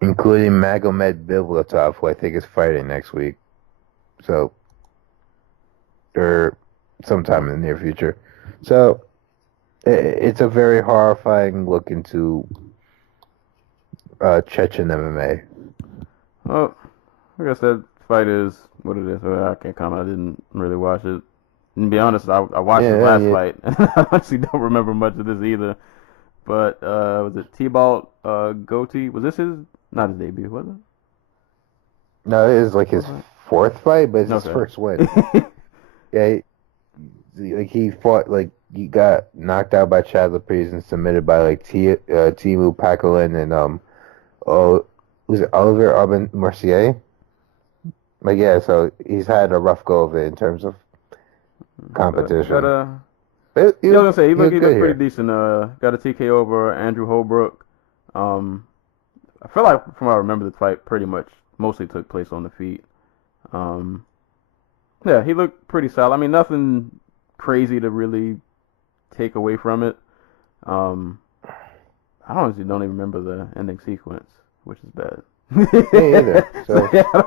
including Magomed Biblatov, who I think is fighting next week, or sometime in the near future. So it's a very horrifying look into Chechen MMA. Well, I guess that fight is what it is. I can't comment. I didn't really watch it. And to be honest, I watched the last fight. I actually don't remember much of this either. But was it T-Balt Goatee? Was this his? Not his debut, was it? No, it is like his fourth fight, but it's his first win. Yeah, he fought he got knocked out by Chad Laprise and submitted by Timu Pakolin and was it Olivier Aubin Mercier? Like yeah, so he's had a rough go of it in terms of competition. I was gonna say he looked pretty decent. Got a TK over Andrew Holbrook. I feel like from what I remember, the fight pretty much mostly took place on the feet. Yeah, he looked pretty solid. I mean, nothing crazy to really take away from it. I honestly don't even remember the ending sequence, which is bad. Me either. So yeah, I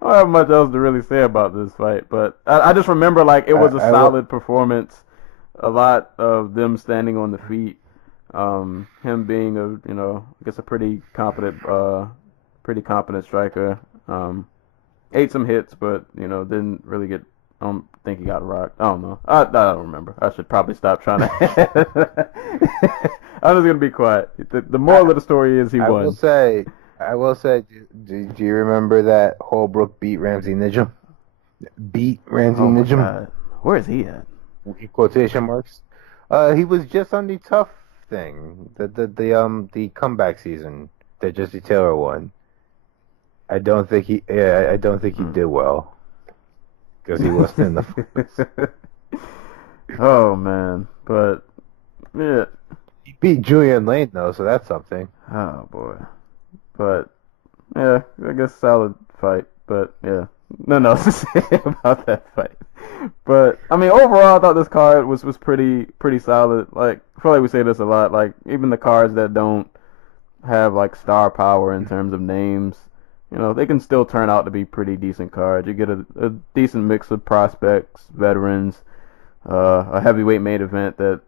don't have much else to really say about this fight, but I just remember like it was a solid performance. A lot of them standing on the feet. Him being I guess a pretty competent striker. Ate some hits, but didn't really get. I don't think he got rocked. I don't know. I don't remember. I should probably stop trying to. I'm just gonna be quiet. The moral of the story is he won. I will say. Do you remember that Holbrook beat Ramsey Nijem? God. Where is he at? Quotation marks. He was just on the tough thing. The comeback season that Jesse Taylor won. I don't think he did well because he wasn't in the finals. Oh man, but yeah, he beat Julian Lane though, so that's something. Oh boy, but yeah, I guess solid fight, but yeah, nothing else to say about that fight. But I mean, overall, I thought this card was pretty solid. Like I feel like we say this a lot. Like even the cards that don't have like star power in terms of names. They can still turn out to be pretty decent cards. You get a decent mix of prospects, veterans, a heavyweight main event that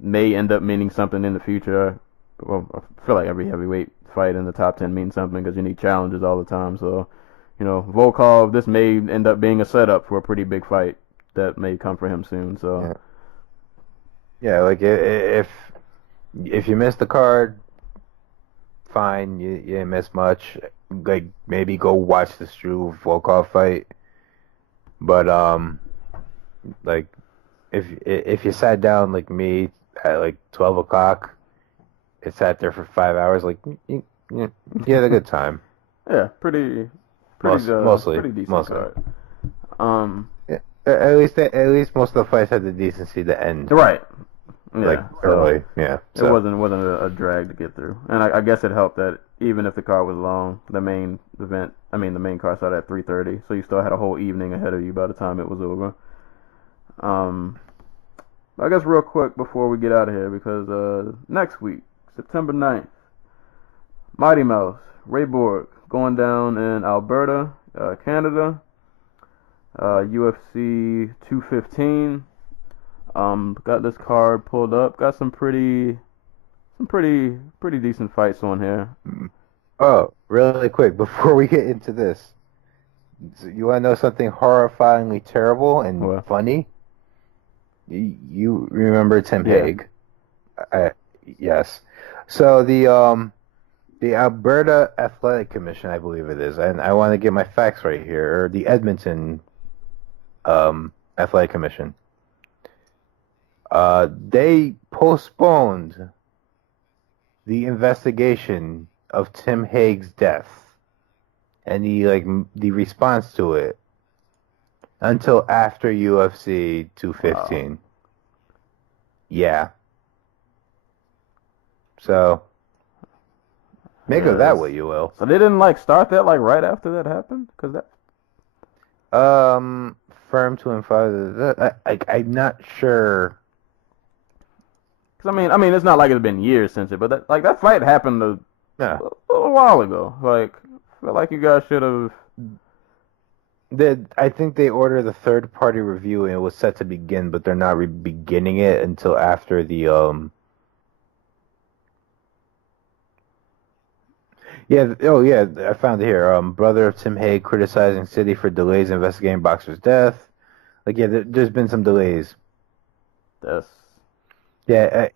may end up meaning something in the future. Well, I feel like every heavyweight fight in the top 10 means something because you need challenges all the time. So, Volkov, this may end up being a setup for a pretty big fight that may come for him soon. So, yeah, like if you missed the card, fine, you didn't miss much. Like maybe go watch the Struve Volkov fight, but like if you sat down like me at like 12 o'clock, it sat there for 5 hours, like you had a good time. Yeah, pretty decent card. Yeah, at least most of the fights had the decency to end right. Yeah, early. Yeah, so. It wasn't a drag to get through, and I guess it helped that even if the card was long, the main card started at 3:30, so you still had a whole evening ahead of you by the time it was over. I guess real quick before we get out of here, because next week, September 9th, Mighty Mouse, Ray Borg going down in Alberta, Canada. UFC 215. Got this card pulled up. Got some pretty decent fights on here. Oh, really quick before we get into this, you want to know something horrifyingly terrible and What? funny? You remember Tim Yeah. Hague? Yes. So the Alberta Athletic Commission, I believe it is, and I want to get my facts right here, or the Edmonton Athletic Commission. They postponed the investigation of Tim Hague's death and the response to it until after UFC 215. Wow. Yeah. So make of that what you will. So they didn't like start that like right after that happened, cause that. Firm to info. I'm not sure. Cause I mean, it's not like it's been years since it, but that fight happened a little while ago. Like, I feel like you guys should have. I think they ordered the third-party review and it was set to begin, but they're not beginning it until after the Yeah. Oh, yeah. I found it here. Brother of Tim Hague criticizing city for delays investigating boxer's death. Like, yeah, there's been some delays. Yeah.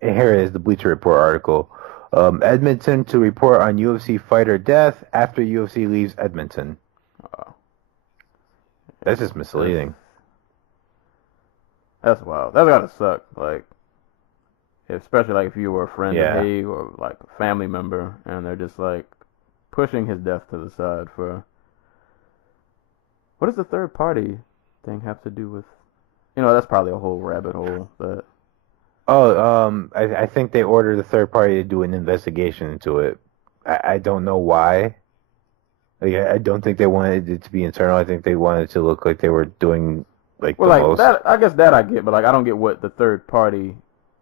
Here it is, the Bleacher Report article. Edmonton to report on UFC fighter death after UFC leaves Edmonton. That's just misleading. That's wild. That's gotta suck. Like, especially like if you were a friend of Hague or like a family member, and they're just like pushing his death to the side for. What does the third party thing have to do with? That's probably a whole rabbit hole. But I think they ordered the third party to do an investigation into it. I don't know why. Like, I don't think they wanted it to be internal. I think they wanted it to look like they were doing like the most. That. I guess that I get, but like I don't get what the third party.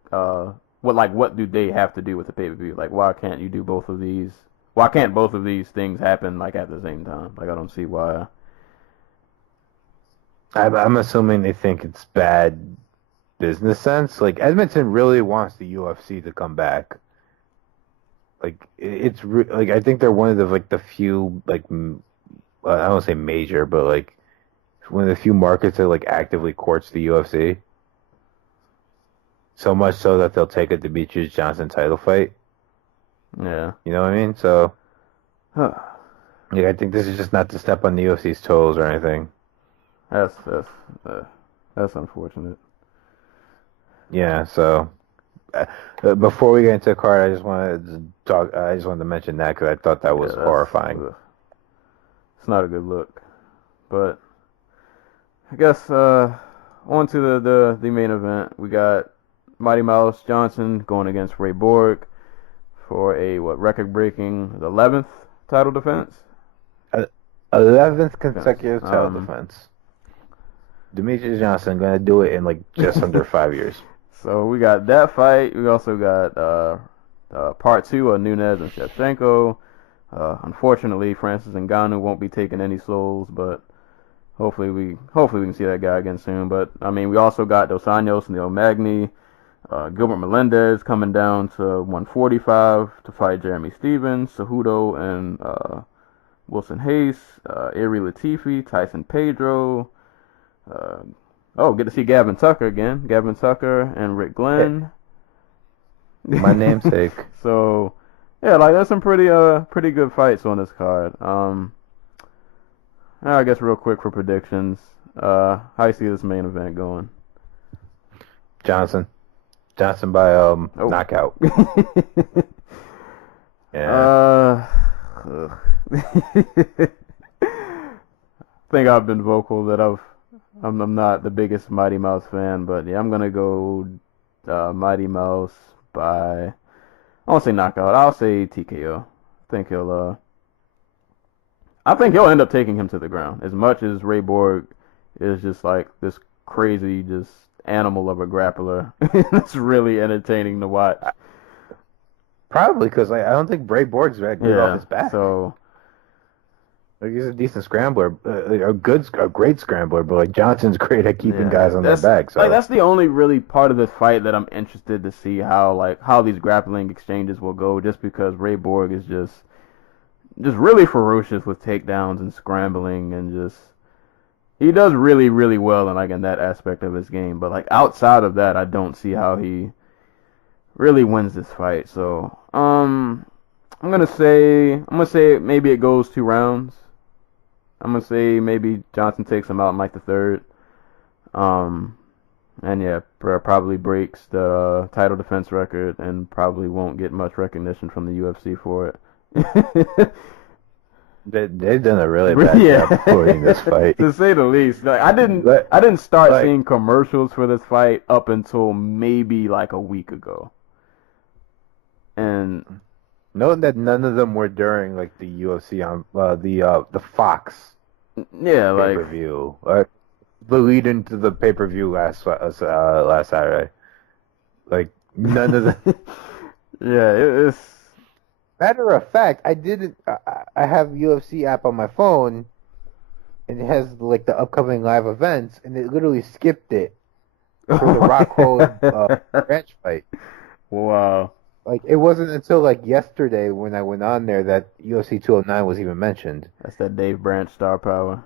What do they have to do with the pay-per-view? Like, why can't you do both of these? Why can't both of these things happen like at the same time? Like, I don't see why. I'm assuming they think it's bad business sense. Like, Edmonton really wants the UFC to come back. Like, like, I think they're one of the few, like, I don't want to say major, but like one of the few markets that like actively courts the UFC. So much so that they'll take a Demetrius Johnson title fight. Yeah. You know what I mean? So, I think this is just not to step on the UFC's toes or anything. That's unfortunate. Yeah. So, before we get into the card, I just wanted to mention that because I thought that was horrifying. It's not a good look, but I guess on to the main event. We got Mighty Mouse Johnson going against Ray Borg for a record-breaking 11th title defense. 11th consecutive title defense. Demetrius Johnson going to do it in like just under 5 years. So we got that fight. We also got part 2 of Nunes and Shevchenko. Unfortunately, Francis Ngannou won't be taking any souls, but hopefully we can see that guy again soon. But I mean, we also got Dos Anjos and Neil Magny. Gilbert Melendez coming down to 145 to fight Jeremy Stevens, Cejudo and Wilson Hayes, Iri Latifi, Tyson Pedro. Get to see Gavin Tucker again. Gavin Tucker and Rick Glenn. My namesake. So, yeah, like there's some pretty good fights on this card. I guess real quick for predictions. How you see this main event going? Johnson by knockout. Yeah. I think I've been vocal that I'm not the biggest Mighty Mouse fan, but yeah, I'm gonna go Mighty Mouse by, I won't say knockout, I'll say TKO. I think he'll end up taking him to the ground. As much as Ray Borg is just like this crazy, just animal of a grappler, it's really entertaining to watch. Probably because I don't think Ray Borg's that good off his back. So Like he's a decent scrambler, a great scrambler, but like Johnson's great at keeping Yeah, guys on their back. So that's the only really part of this fight that I'm interested to see how these grappling exchanges will go. Just because Ray Borg is just really ferocious with takedowns and scrambling and just he does really really well in that aspect of his game. But like outside of that, I don't see how he really wins this fight. So I'm gonna say maybe it goes 2 rounds. I'm gonna say maybe Johnson takes him out in like the third. Um, and yeah, probably breaks the title defense record and probably won't get much recognition from the UFC for it. they've done a really bad Yeah, job putting this fight. to say the least. Like But I didn't start like, seeing commercials for this fight up until maybe like a week ago. And note that none of them were during like the UFC on the Fox yeah, pay like per view. The lead into the pay per view last Saturday. Like none of the. yeah, it's Matter of fact, I didn't. I have UFC app on my phone, and it has like the upcoming live events, and it literally skipped it for the Rockhold ranch fight. wow. Like it wasn't until like yesterday when I went on there that UFC 209 was even mentioned. That's that Dave Branch star power.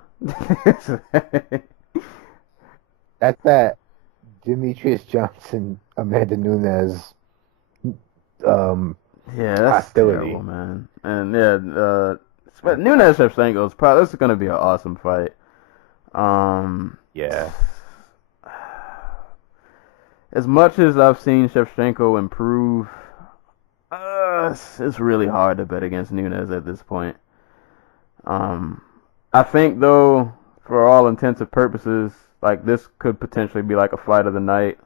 That's that Demetrius Johnson, Amanda Nunes Yeah, that's hostility. terrible, man. And yeah, but Nunes Shevchenko is probably this is gonna be an awesome fight. Yeah. As much as I've seen Shevchenko improve, it's really hard to bet against Nunes at this point. I think though, for all intents and purposes, like this could potentially be like a fight of the night,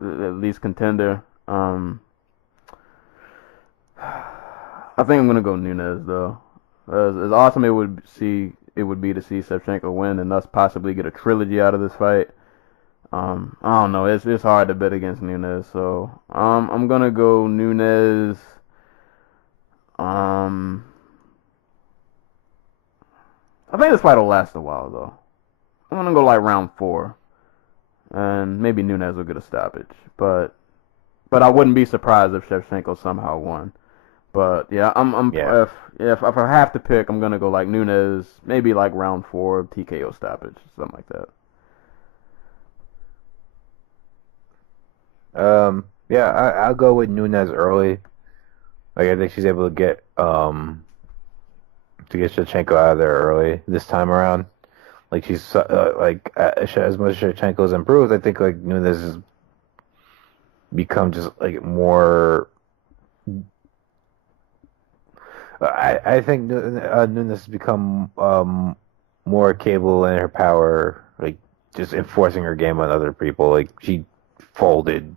at least contender. I think I'm gonna go Nunes though. As awesome it would be to see Shevchenko win and thus possibly get a trilogy out of this fight. I don't know. It's hard to bet against Nunes, so I'm gonna go Nunes. I think this fight will last a while though. I'm gonna go like round 4, and maybe Nunes will get a stoppage, but I wouldn't be surprised if Shevchenko somehow won. But yeah, Yeah. if I have to pick, I'm gonna go like Nunes, maybe like round 4 TKO stoppage, something like that. Yeah, I'll go with Nunes early. Like I think she's able to get Shevchenko out of there early this time around. Like she's as much as Shevchenko's improved, I think like Nunes has become just like more. I think Nunes has become more capable in her power, like just enforcing her game on other people. Like she folded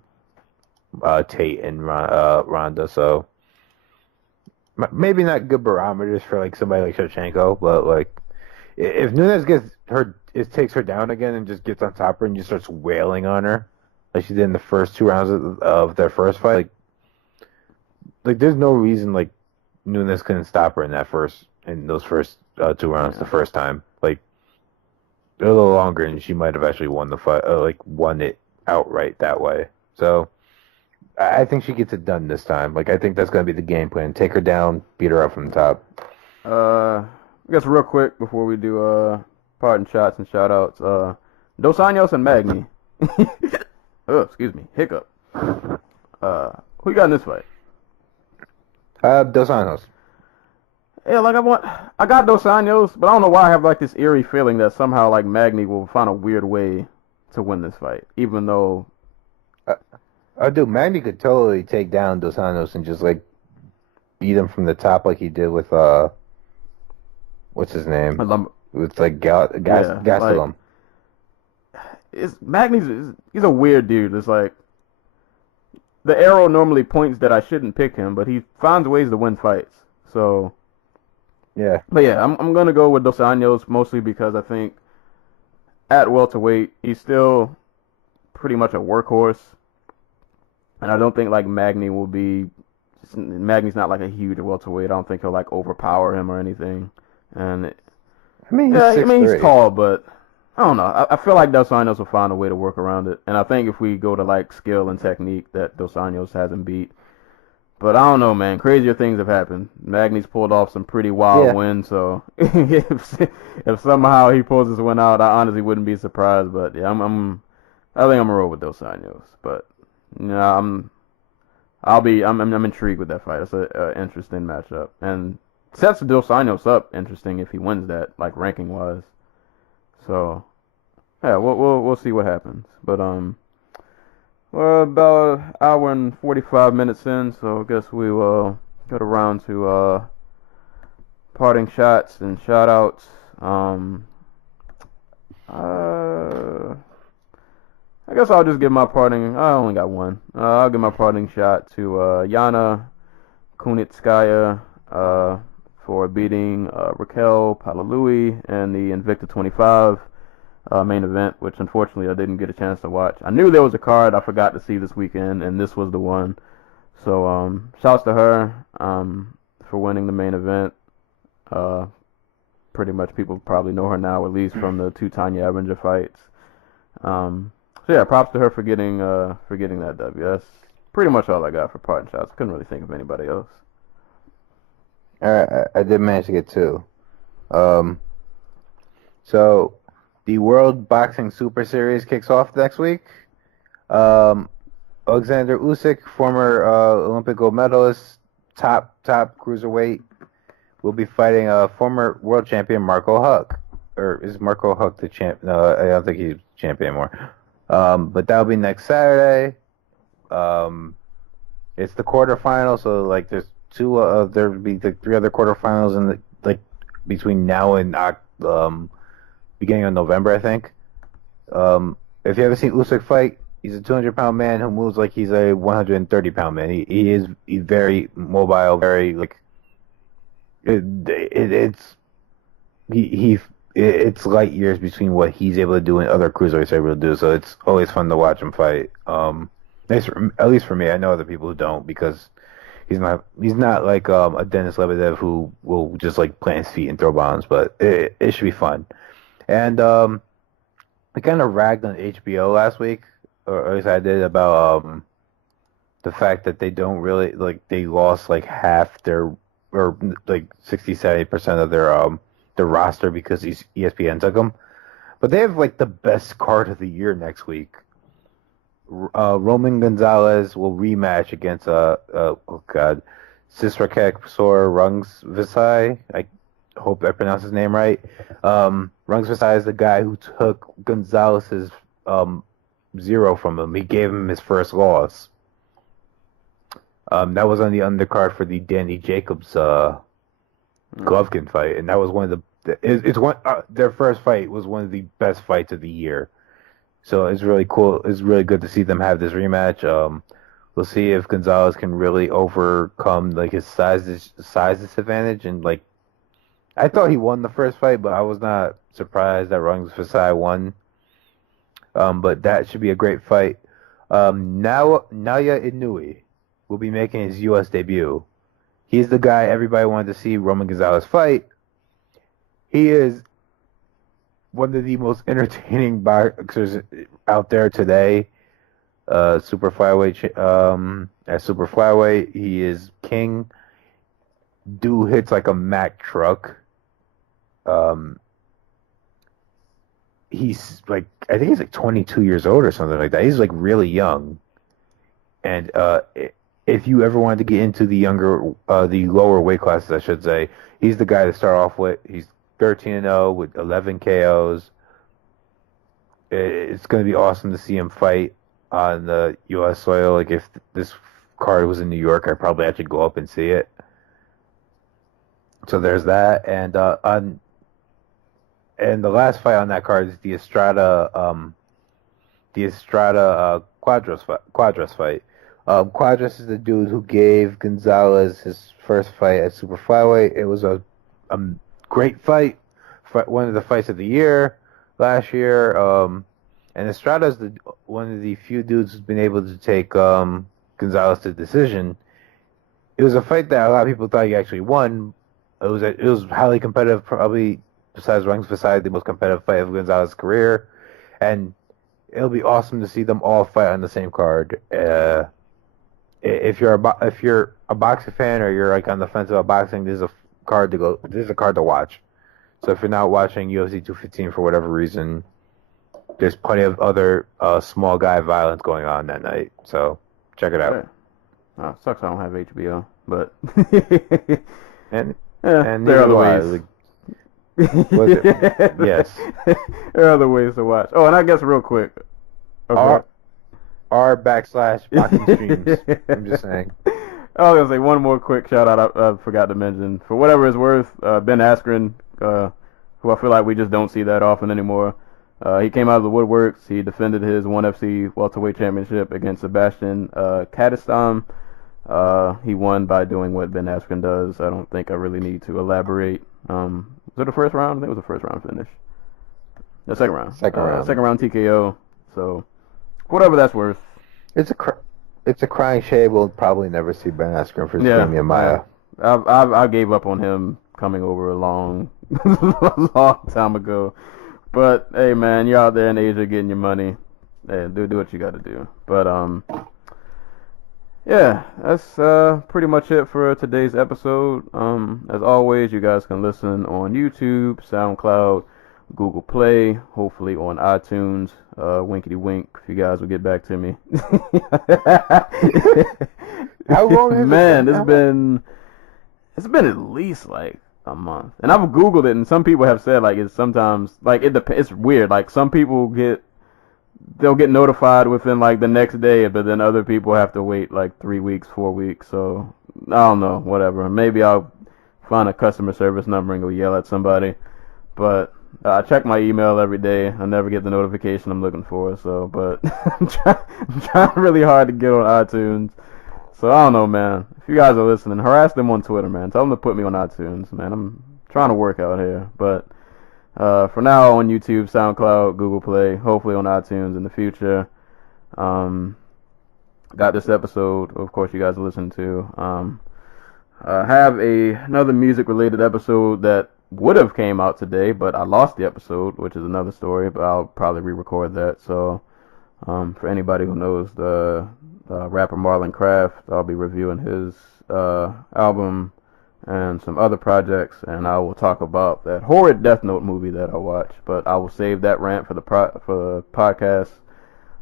Tate and Ronda, so maybe not good barometers for like somebody like Shevchenko, but like if Nunes takes her down again and just gets on top of her and just starts wailing on her like she did in the first 2 rounds of their first fight, like there's no reason like Nunes couldn't stop her in those first 2 rounds the first time. Like a little longer and she might have actually won the fight, won it outright that way. So I think she gets it done this time. Like I think that's gonna be the game plan. Take her down, beat her up from the top. I guess real quick before we do parting shots and shout outs, Dos Anjos and Magny. Oh, excuse me, hiccup. Who you got in this fight? Dos Anjos. Yeah, like I got Dos Anjos, but I don't know why I have like this eerie feeling that somehow like Magny will find a weird way to win this fight, even though. Dude, Magny could totally take down Dos Anjos and just like beat him from the top like he did with what's his name? With like Gastelum. He's a weird dude. It's like the arrow normally points that I shouldn't pick him, but he finds ways to win fights. So yeah. But yeah, I'm gonna go with Dos Anjos mostly because I think at welterweight he's still pretty much a workhorse, and I don't think like Magny's not like a huge welterweight. I don't think he'll like overpower him or anything. And I mean, he's yeah, I six mean he's three. tall, but I don't know. I feel like Dos Anjos will find a way to work around it. And I think if we go to like skill and technique, that Dos Anjos hasn't beat. But I don't know, man. Crazier things have happened. Magny's pulled off some pretty wild Yeah. wins, so if somehow he pulls this one out, I honestly wouldn't be surprised. But yeah, I think I'm gonna roll with Dos Anjos. But you know, I'm intrigued with that fight. It's a interesting matchup, and sets Dos Anjos up interesting if he wins that, like ranking wise. So yeah, we'll see what happens. But we're about an hour and 45 minutes in, so I guess we will get around to parting shots and shout outs. Uh, I guess I'll just give my parting. I only got one. I'll give my parting shot to Yana Kunitskaya for beating Raquel Palalui in the Invicta 25 main event, which unfortunately I didn't get a chance to watch. I knew there was a card I forgot to see this weekend, and this was the one. So shouts to her for winning the main event. Pretty much people probably know her now, at least from the two Tanya Ebinger fights. So yeah, props to her for getting that W. That's pretty much all I got for parting shots. Couldn't really think of anybody else. All right, I did manage to get two. So the World Boxing Super Series kicks off next week. Alexander Usyk, former Olympic gold medalist, top cruiserweight, will be fighting former world champion Marco Huck. Or is Marco Huck the champ? No, I don't think he's champion anymore. But that'll be next Saturday. It's the quarterfinal, so like there's there'll be like three other quarterfinals in the like between now and beginning of November, I think. If you haven't seen Usyk fight, he's a 200-pound man who moves like he's a 130-pound man. He's very mobile, very like it's light years between what he's able to do and other cruiserweights are able to do. So it's always fun to watch him fight. At least for me, I know other people who don't because he's not like a Denis Lebedev who will just like plant his feet and throw bombs. But it should be fun. And I kind of ragged on HBO last week, or at least I did, about the fact that they don't really like they lost like half their or like 60-70% of their roster because ESPN took them. But they have like the best card of the year next week. Roman Gonzalez will rematch against Sisrakek Sor Rungsvisai. I hope I pronounced his name right. Rungsvisai is the guy who took Gonzalez's 0 from him. He gave him his first loss. That was on the undercard for the Danny Jacobs Golovkin fight, and that was one of their first fight was one of the best fights of the year. So it's really cool. It's really good to see them have this rematch. We'll see if Gonzalez can really overcome like his size disadvantage. And like, I thought he won the first fight, but I was not surprised that Rungsvisai won. But that should be a great fight. Naoya Inoue will be making his U.S. debut. He's the guy everybody wanted to see Roman Gonzalez fight. He is one of the most entertaining boxers out there today. Super flyweight. At super flyweight, he is king. Dude hits like a Mack truck. He's like, I think he's like 22 years old or something like that. He's like really young. And if you ever wanted to get into the lower weight classes, I should say, he's the guy to start off with. He's 13-0 with 11 KOs. It's going to be awesome to see him fight on the U.S. soil. Like if this card was in New York, I'd probably actually go up and see it. So there's that, and the last fight on that card is the Estrada Quadros fight. Quadros is the dude who gave Gonzalez his first fight at super flyweight. It was a great fight, one of the fights of the year last year. And Estrada is one of the few dudes who's been able to take Gonzalez to decision. It was a fight that a lot of people thought he actually won, it was highly competitive, probably besides Ranks Beside the most competitive fight of Gonzalez's career, and it'll be awesome to see them all fight on the same card. If you're a boxing fan or you're like on the fence about boxing, this is a card to go. This is a card to watch. So if you're not watching UFC 215 for whatever reason, there's plenty of other small guy violence going on that night. So check it out. Sucks I don't have HBO, but And there there are other ways. Was it? Yes. There are other ways to watch. Oh, and I guess real quick. Okay. R/boxing streams. I'm just saying. I was gonna say one more quick shout out I forgot to mention. For whatever it's worth, Ben Askren, who I feel like we just don't see that often anymore. He came out of the woodworks. He defended his 1FC welterweight championship against Sebastian Kadistam. He won by doing what Ben Askren does. I don't think I really need to elaborate. Was it the first round? I think it was the first round finish. The second round. Second round TKO. So, whatever that's worth. It's a crying shame we'll probably never see Ben Askren for Damian Maia. I gave up on him coming over a long time ago. But hey, man, you're out there in Asia getting your money. Hey, do what you got to do. But yeah, that's pretty much it for today's episode. As always, you guys can listen on YouTube, SoundCloud, Google Play, hopefully on iTunes. Winkety wink if you guys will get back to me. How long has Man, it been? it's been at least like a month. And I've Googled it, and some people have said like it's sometimes like it depends. It's weird. Like some people they'll get notified within like the next day, but then other people have to wait like 3 weeks, 4 weeks. So I don't know, whatever. Maybe I'll find a customer service number and go yell at somebody. But I check my email every day. I never get the notification I'm looking for. So, but I'm trying really hard to get on iTunes. So I don't know, man. If you guys are listening, harass them on Twitter, man. Tell them to put me on iTunes, man. I'm trying to work out here, but. For now on YouTube, SoundCloud, Google Play, hopefully on iTunes in the future. Got this episode, of course, you guys are listening to. Have another music-related episode that would have came out today, but I lost the episode, which is another story, but I'll probably re-record that. So for anybody who knows the rapper Marlon Craft, I'll be reviewing his album and some other projects, and I will talk about that horrid Death Note movie that I watched. But I will save that rant for the podcast.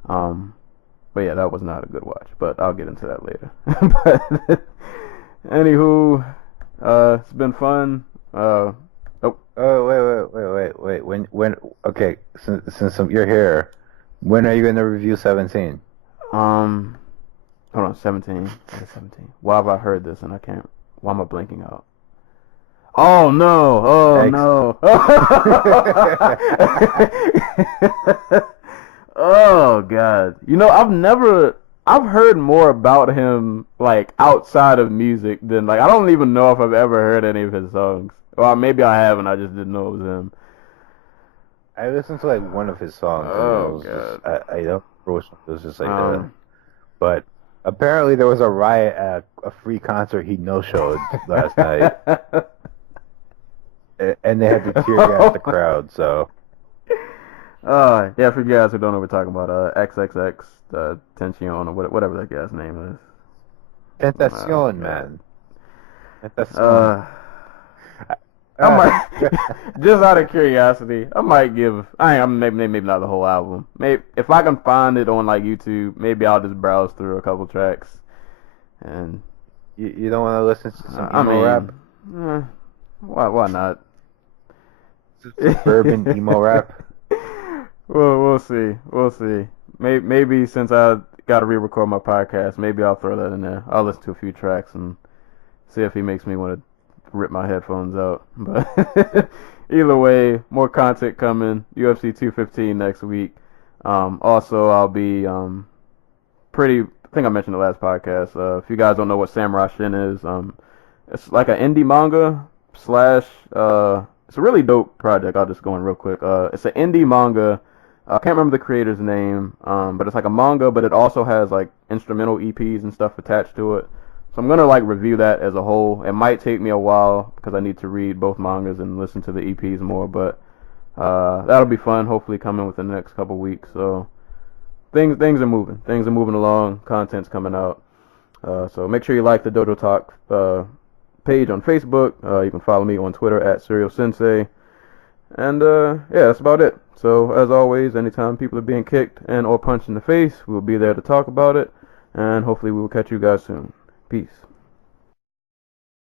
But yeah, that was not a good watch. But I'll get into that later. But anywho, it's been fun. Oh, wait. When? Okay, since you're here, when are you going to review 17? Hold on, 17. 17. Why have I heard this and I can't? Why am I blinking out? Oh no! Oh no! Oh god! You know, I've heard more about him like outside of music than like I don't even know if I've ever heard any of his songs. Or maybe I haven't. I just didn't know it was him. I listened to like one of his songs. Oh god! I don't know. It was just like that. But apparently there was a riot at a free concert he no-showed last night. And they had to tear gas the crowd, so. Yeah, for you guys who don't know what we're talking about, XXX, Tension, or whatever that guy's name is. Tentacion, man. Tentacion. I might, just out of curiosity, I might give. Maybe not the whole album. Maybe if I can find it on like YouTube, maybe I'll just browse through a couple tracks. And you don't want to listen to some emo rap? Why not? Suburban emo rap. Well, we'll see. Maybe since I got to re-record my podcast, maybe I'll throw that in there. I'll listen to a few tracks and see if he makes me want to rip my headphones out. But either way, more content coming. UFC 215 next week. Also, I'll be I think I mentioned the last podcast. If you guys don't know what Samurai Shin is, it's like an indie manga slash. It's a really dope project. I'll just go in real quick. It's an indie manga. I can't remember the creator's name, but it's like a manga, but it also has like instrumental EPs and stuff attached to it. So I'm gonna like review that as a whole. It might take me a while because I need to read both mangas and listen to the EPs more, but that'll be fun. Hopefully, coming within the next couple weeks. So things are moving. Things are moving along. Content's coming out. So make sure you like the Dojo Talk page on Facebook. You can follow me on Twitter at Serial Sensei. And yeah, that's about it. So as always, anytime people are being kicked and or punched in the face, we'll be there to talk about it. And hopefully we will catch you guys soon. Peace.